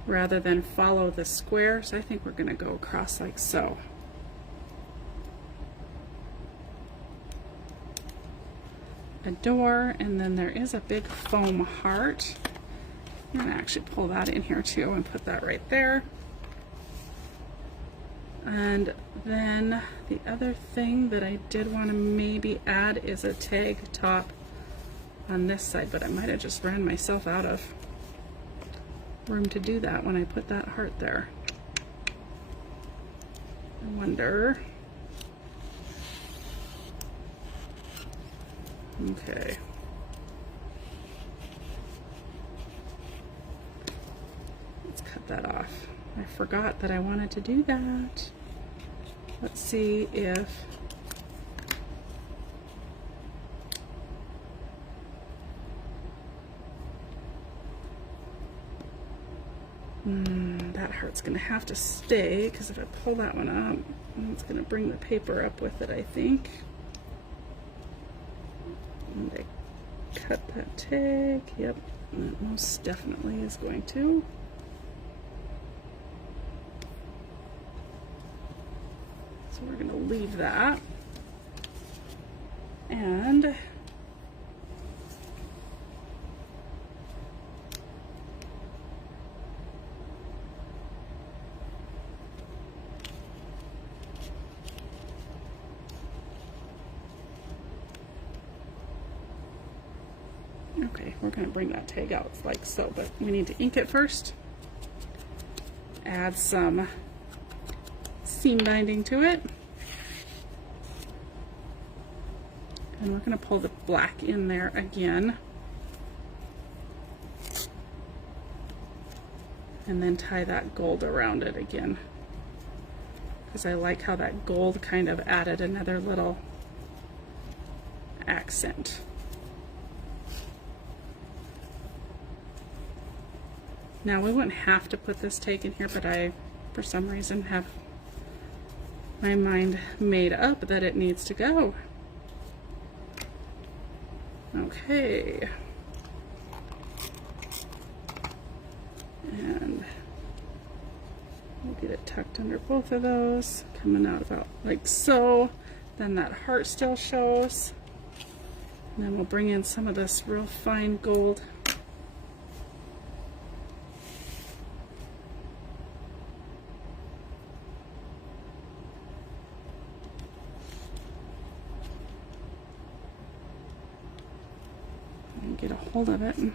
rather than follow the squares, I think we're going to go across like so. Adore, and then there is a big foam heart. I'm going to actually pull that in here too and put that right there. And then the other thing that I did want to maybe add is a tag top on this side, but I might have just ran myself out of room to do that when I put that heart there. I wonder. Okay. Let's cut that off. I forgot that I wanted to do that. Let's see if that heart's going to have to stay, because if I pull that one up, it's going to bring the paper up with it, I think. And I cut that tag. Yep, that most definitely is going to. So we're going to leave that. And okay, we're going to bring that tag out like so, but we need to ink it first. Add some seam binding to it. And we're going to pull the black in there again. And then tie that gold around it again, because I like how that gold kind of added another little accent. Now we wouldn't have to put this tag in here, but I, for some reason, have my mind made up that it needs to go. Okay. And we'll get it tucked under both of those, coming out about like so. Then that heart still shows. And then we'll bring in some of this real fine gold. And get a hold of it and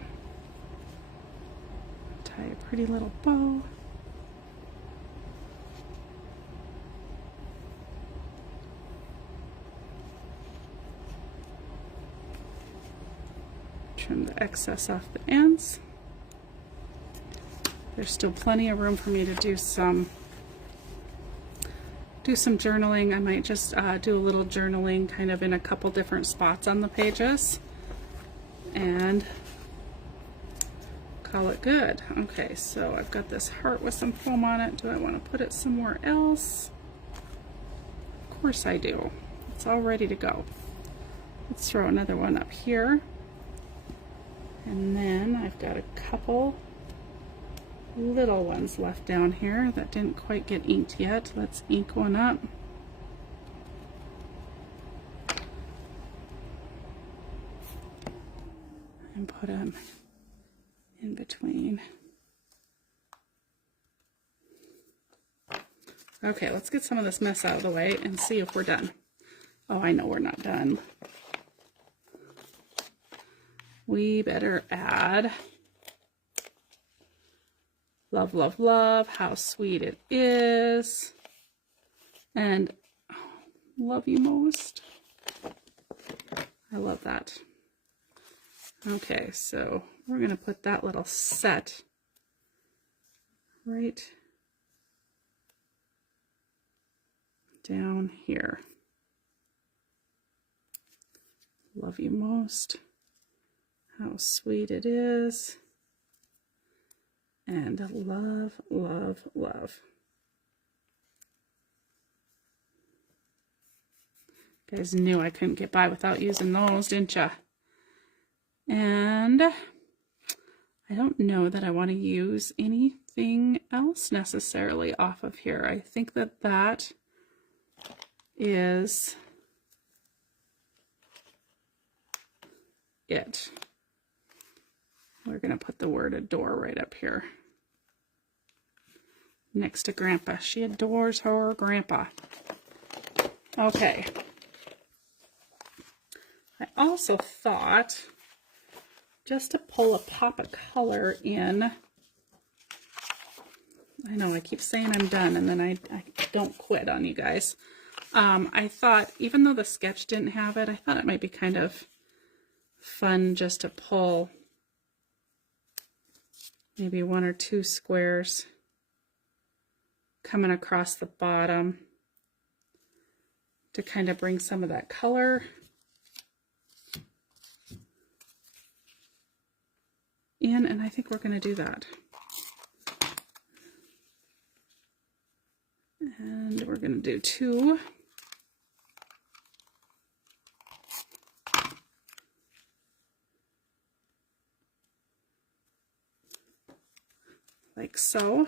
tie a pretty little bow. Trim the excess off the ends. There's still plenty of room for me to do some journaling. I might just do a little journaling kind of in a couple different spots on the pages and call it good. Okay, so I've got this heart with some foam on it. Do I want to put it somewhere else? Of course I do. It's all ready to go. Let's throw another one up here. And then I've got a couple little ones left down here that didn't quite get inked yet. Let's ink one up. And put them in between. Okay, let's get some of this mess out of the way and see if we're done. Oh, I know we're not done. We better add love, love, love, how sweet it is, and oh, love you most. I love that. Okay, so we're going to put that little set right down here. Love you most. How sweet it is. And love, love, love. You guys knew I couldn't get by without using those, didn't ya? And I don't know that I want to use anything else necessarily off of here. I think that that is it. We're going to put the word adore right up here next to Grandpa. She adores her Grandpa. Okay. I also thought just to pull a pop of color in. I know I keep saying I'm done and then I don't quit on you guys. I thought even though the sketch didn't have it, I thought it might be kind of fun just to pull maybe 1 or 2 squares coming across the bottom to kind of bring some of that color in, and I think we're going to do that. And we're going to do 2. Like so.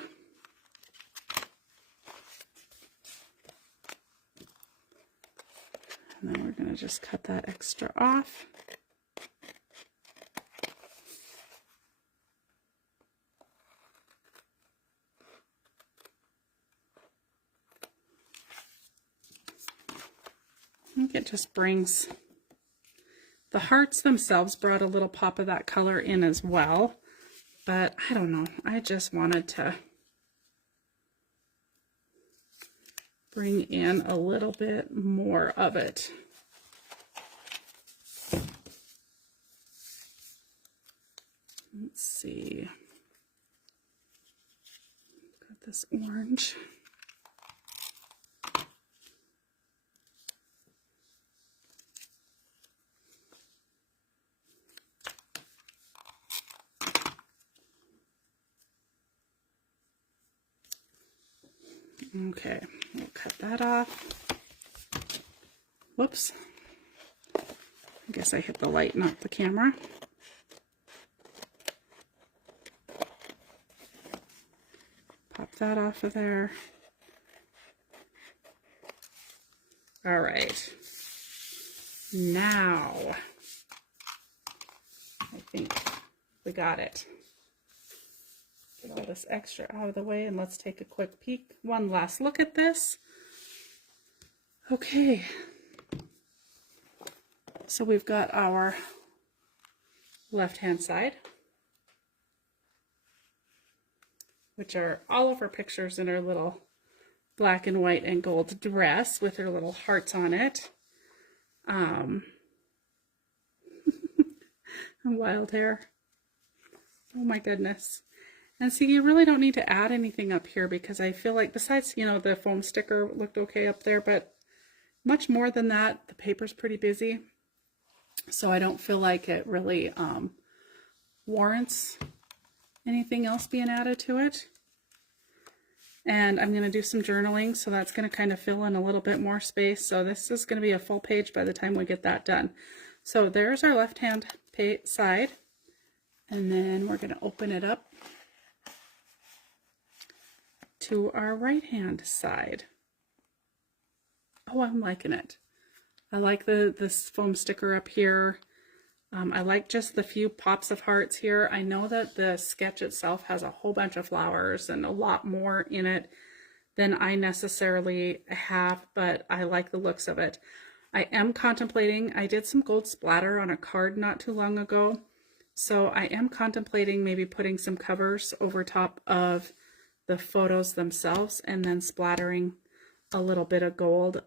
And then we're going to just cut that extra off. I think it just brings, the hearts themselves brought a little pop of that color in as well. But I don't know, I just wanted to bring in a little bit more of it. Let's see. Got this orange. Okay, we'll cut that off. Whoops. I guess I hit the light, not the camera. Pop that off of there. All right. Now, I think we got it. Get all this extra out of the way and let's take a quick peek. One last look at this. Okay. So we've got our left-hand side, which are all of our pictures in our little black and white and gold dress with her little hearts on it. And wild hair. Oh my goodness. And see, you really don't need to add anything up here because I feel like besides, you know, the foam sticker looked okay up there, but much more than that, the paper's pretty busy. So I don't feel like it really warrants anything else being added to it. And I'm going to do some journaling, so that's going to kind of fill in a little bit more space. So this is going to be a full page by the time we get that done. So there's our left-hand side, and then we're going to open it up to our right-hand side. Oh, I'm liking it. I like this foam sticker up here. I like just the few pops of hearts here. I know that the sketch itself has a whole bunch of flowers and a lot more in it than I necessarily have, but I like the looks of it. I am contemplating, I did some gold splatter on a card not too long ago, so I am contemplating maybe putting some covers over top of the photos themselves and then splattering a little bit of gold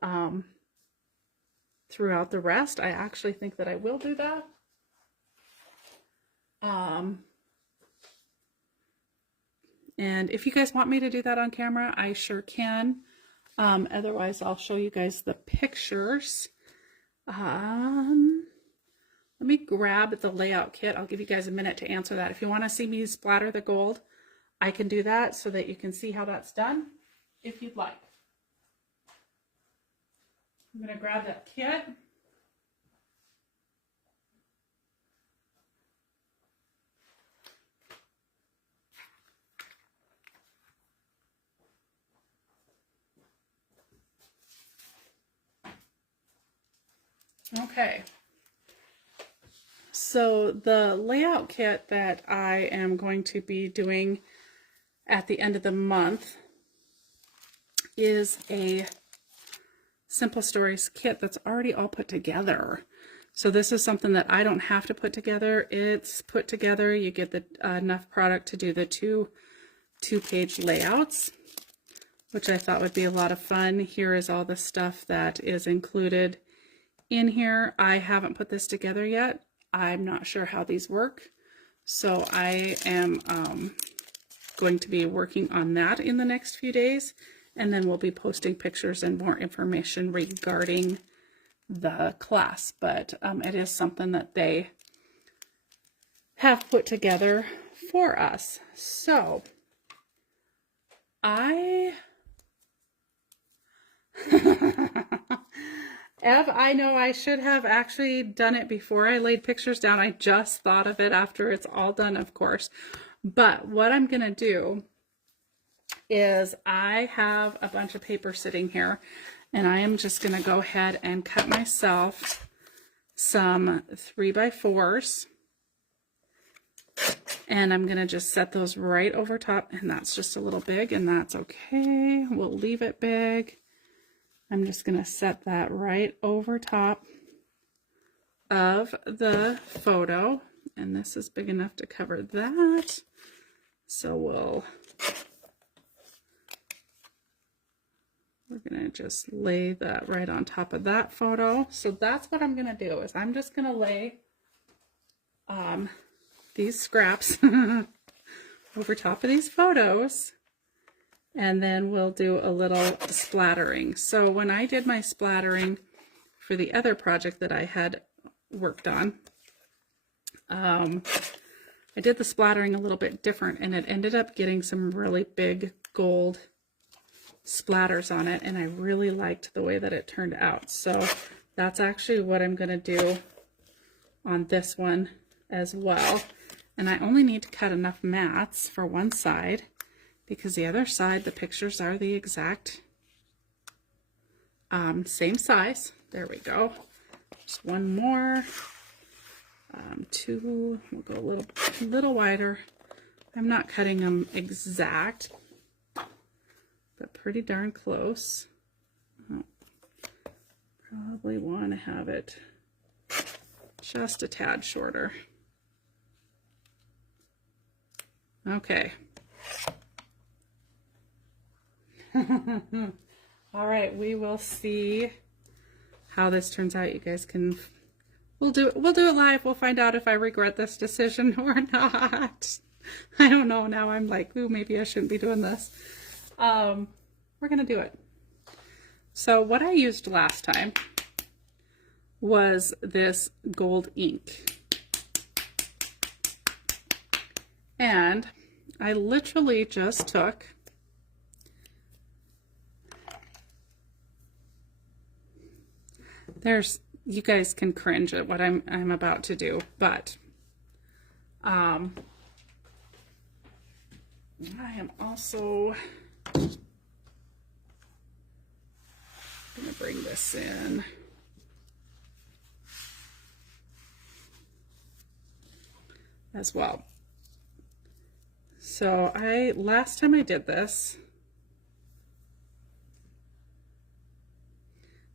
throughout the rest. I actually think that I will do that. And if you guys want me to do that on camera, I sure can. Otherwise, I'll show you guys the pictures. Let me grab the layout kit. I'll give you guys a minute to answer that. If you want to see me splatter the gold, I can do that so that you can see how that's done if you'd like. I'm going to grab that kit. Okay, so the layout kit that I am going to be doing at the end of the month is a Simple Stories kit that's already all put together. So this is something that I don't have to put together. It's put together. You get the enough product to do the two-page layouts, which I thought would be a lot of fun. Here is all the stuff that is included in here. I haven't put this together yet. I'm not sure how these work. So I am going to be working on that in the next few days. And then we'll be posting pictures and more information regarding the class. But it is something that they have put together for us. So Ev, I know I should have actually done it before I laid pictures down. I just thought of it after it's all done, of course. But what I'm going to do is I have a bunch of paper sitting here, and I am just going to go ahead and cut myself some 3x4s. And I'm going to just set those right over top, and that's just a little big, and that's okay. We'll leave it big. I'm just going to set that right over top of the photo, and this is big enough to cover that. So we're going to just lay that right on top of that photo. So that's what I'm going to do, is I'm just going to lay these scraps over top of these photos. And then we'll do a little splattering. So when I did my splattering for the other project that I had worked on, I did the splattering a little bit different, and it ended up getting some really big gold splatters on it, and I really liked the way that it turned out. So that's actually what I'm going to do on this one as well. And I only need to cut enough mats for one side, because the other side, the pictures are the exact same size. There we go. Just one more. Two. We'll go a little wider. I'm not cutting them exact, but pretty darn close. Probably want to have it just a tad shorter. Okay. All right, we will see how this turns out. You guys can, we'll do it live. We'll find out if I regret this decision or not. I don't know. Now I'm like, ooh, maybe I shouldn't be doing this. We're gonna do it. So what I used last time was this gold ink. And I literally just took you guys can cringe at what I'm about to do, but I am also going to bring this in. As well. So last time I did this,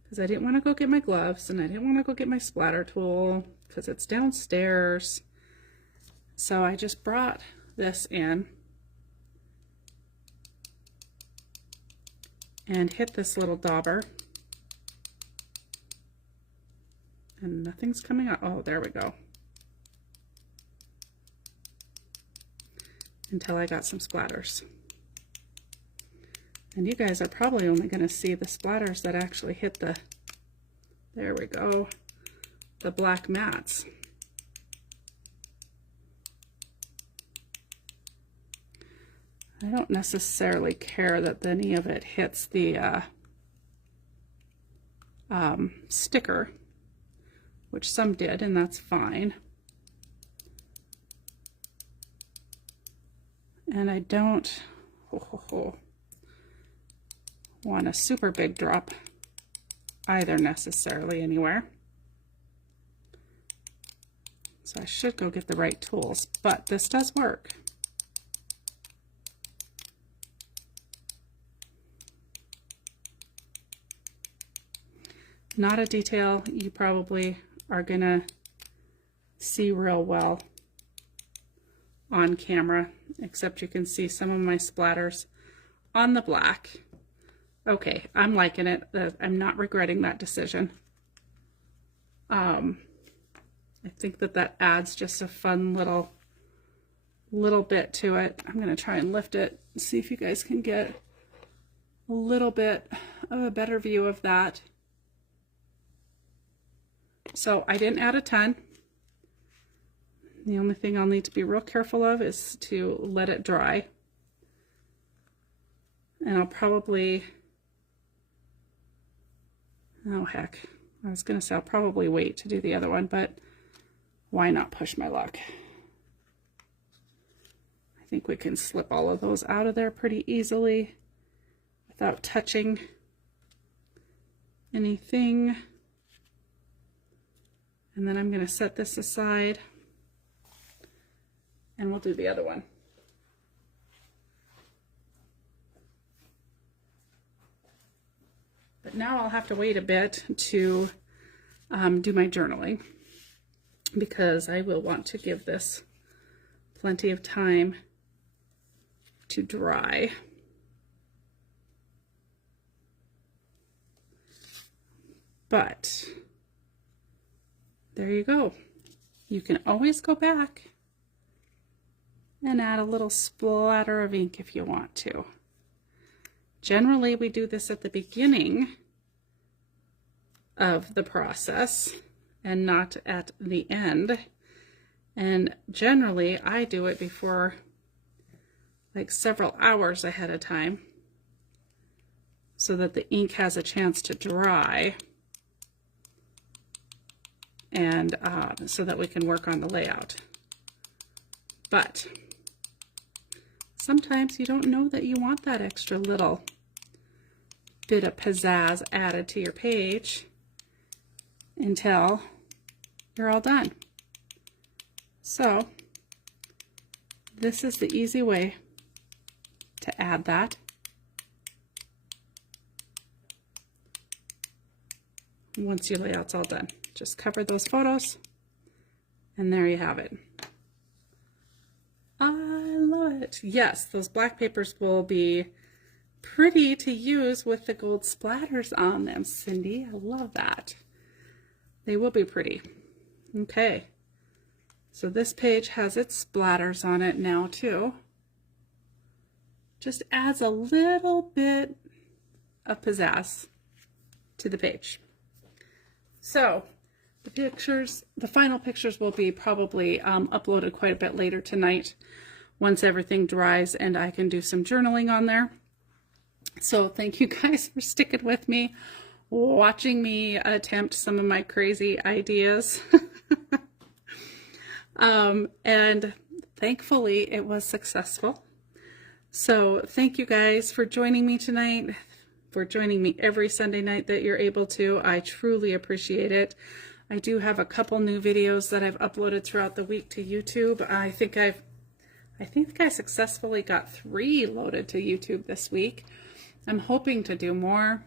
because I didn't want to go get my gloves and I didn't want to go get my splatter tool because it's downstairs. So I just brought this in and hit this little dauber. And nothing's coming out. Oh, there we go. Until I got some splatters. And you guys are probably only going to see the splatters that actually hit the, there we go, the black mats. I don't necessarily care that any of it hits the sticker, which some did, and that's fine. And I don't want a super big drop either necessarily anywhere. So I should go get the right tools, but this does work. Not a detail you probably are gonna see real well on camera, except you can see some of my splatters on the black. Okay, I'm liking it. I'm not regretting that decision. I think that adds just a fun little bit to it. I'm gonna try and lift it and see if you guys can get a little bit of a better view of that. So I didn't add a ton. The only thing I'll need to be real careful of is to let it dry. And I'll probably, oh heck, I was gonna say I'll probably wait to do the other one, but why not push my luck? I think we can slip all of those out of there pretty easily without touching anything. And then I'm gonna set this aside and we'll do the other one. But now I'll have to wait a bit to do my journaling, because I will want to give this plenty of time to dry. But there you go. You can always go back and add a little splatter of ink if you want to. Generally, we do this at the beginning of the process and not at the end. And generally, I do it before, like several hours ahead of time, so that the ink has a chance to dry, and so that we can work on the layout. But sometimes you don't know that you want that extra little bit of pizzazz added to your page until you're all done. So this is the easy way to add that. Once your layout's all done, just cover those photos, and there you have it. I love it. Yes, those black papers will be pretty to use with the gold splatters on them, Cindy. I love that. They will be pretty. Okay, so this page has its splatters on it now too. Just adds a little bit of pizzazz to the page. So the pictures, the final pictures will be probably uploaded quite a bit later tonight once everything dries and I can do some journaling on there. So thank you guys for sticking with me, watching me attempt some of my crazy ideas. And thankfully it was successful. So thank you guys for joining me tonight, for joining me every Sunday night that you're able to. I truly appreciate it. I do have a couple new videos that I've uploaded throughout the week to YouTube. I think I successfully got 3 loaded to YouTube this week. I'm hoping to do more.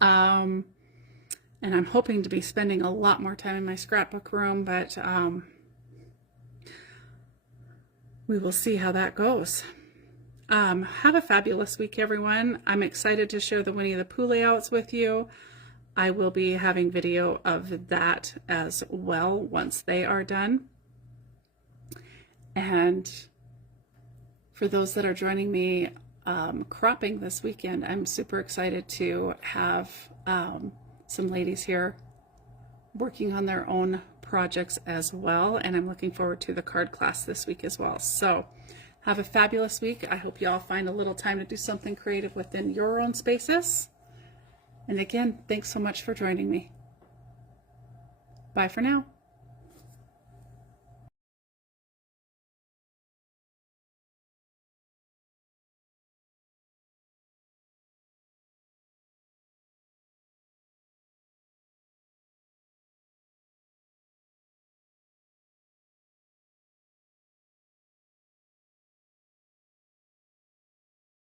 And I'm hoping to be spending a lot more time in my scrapbook room, but we will see how that goes. Have a fabulous week, everyone. I'm excited to share the Winnie the Pooh layouts with you. I will be having video of that as well once they are done. And for those that are joining me cropping this weekend, I'm super excited to have some ladies here working on their own projects as well, and I'm looking forward to the card class this week as well. So have a fabulous week. I hope you all find a little time to do something creative within your own spaces. And again, thanks so much for joining me. Bye for now.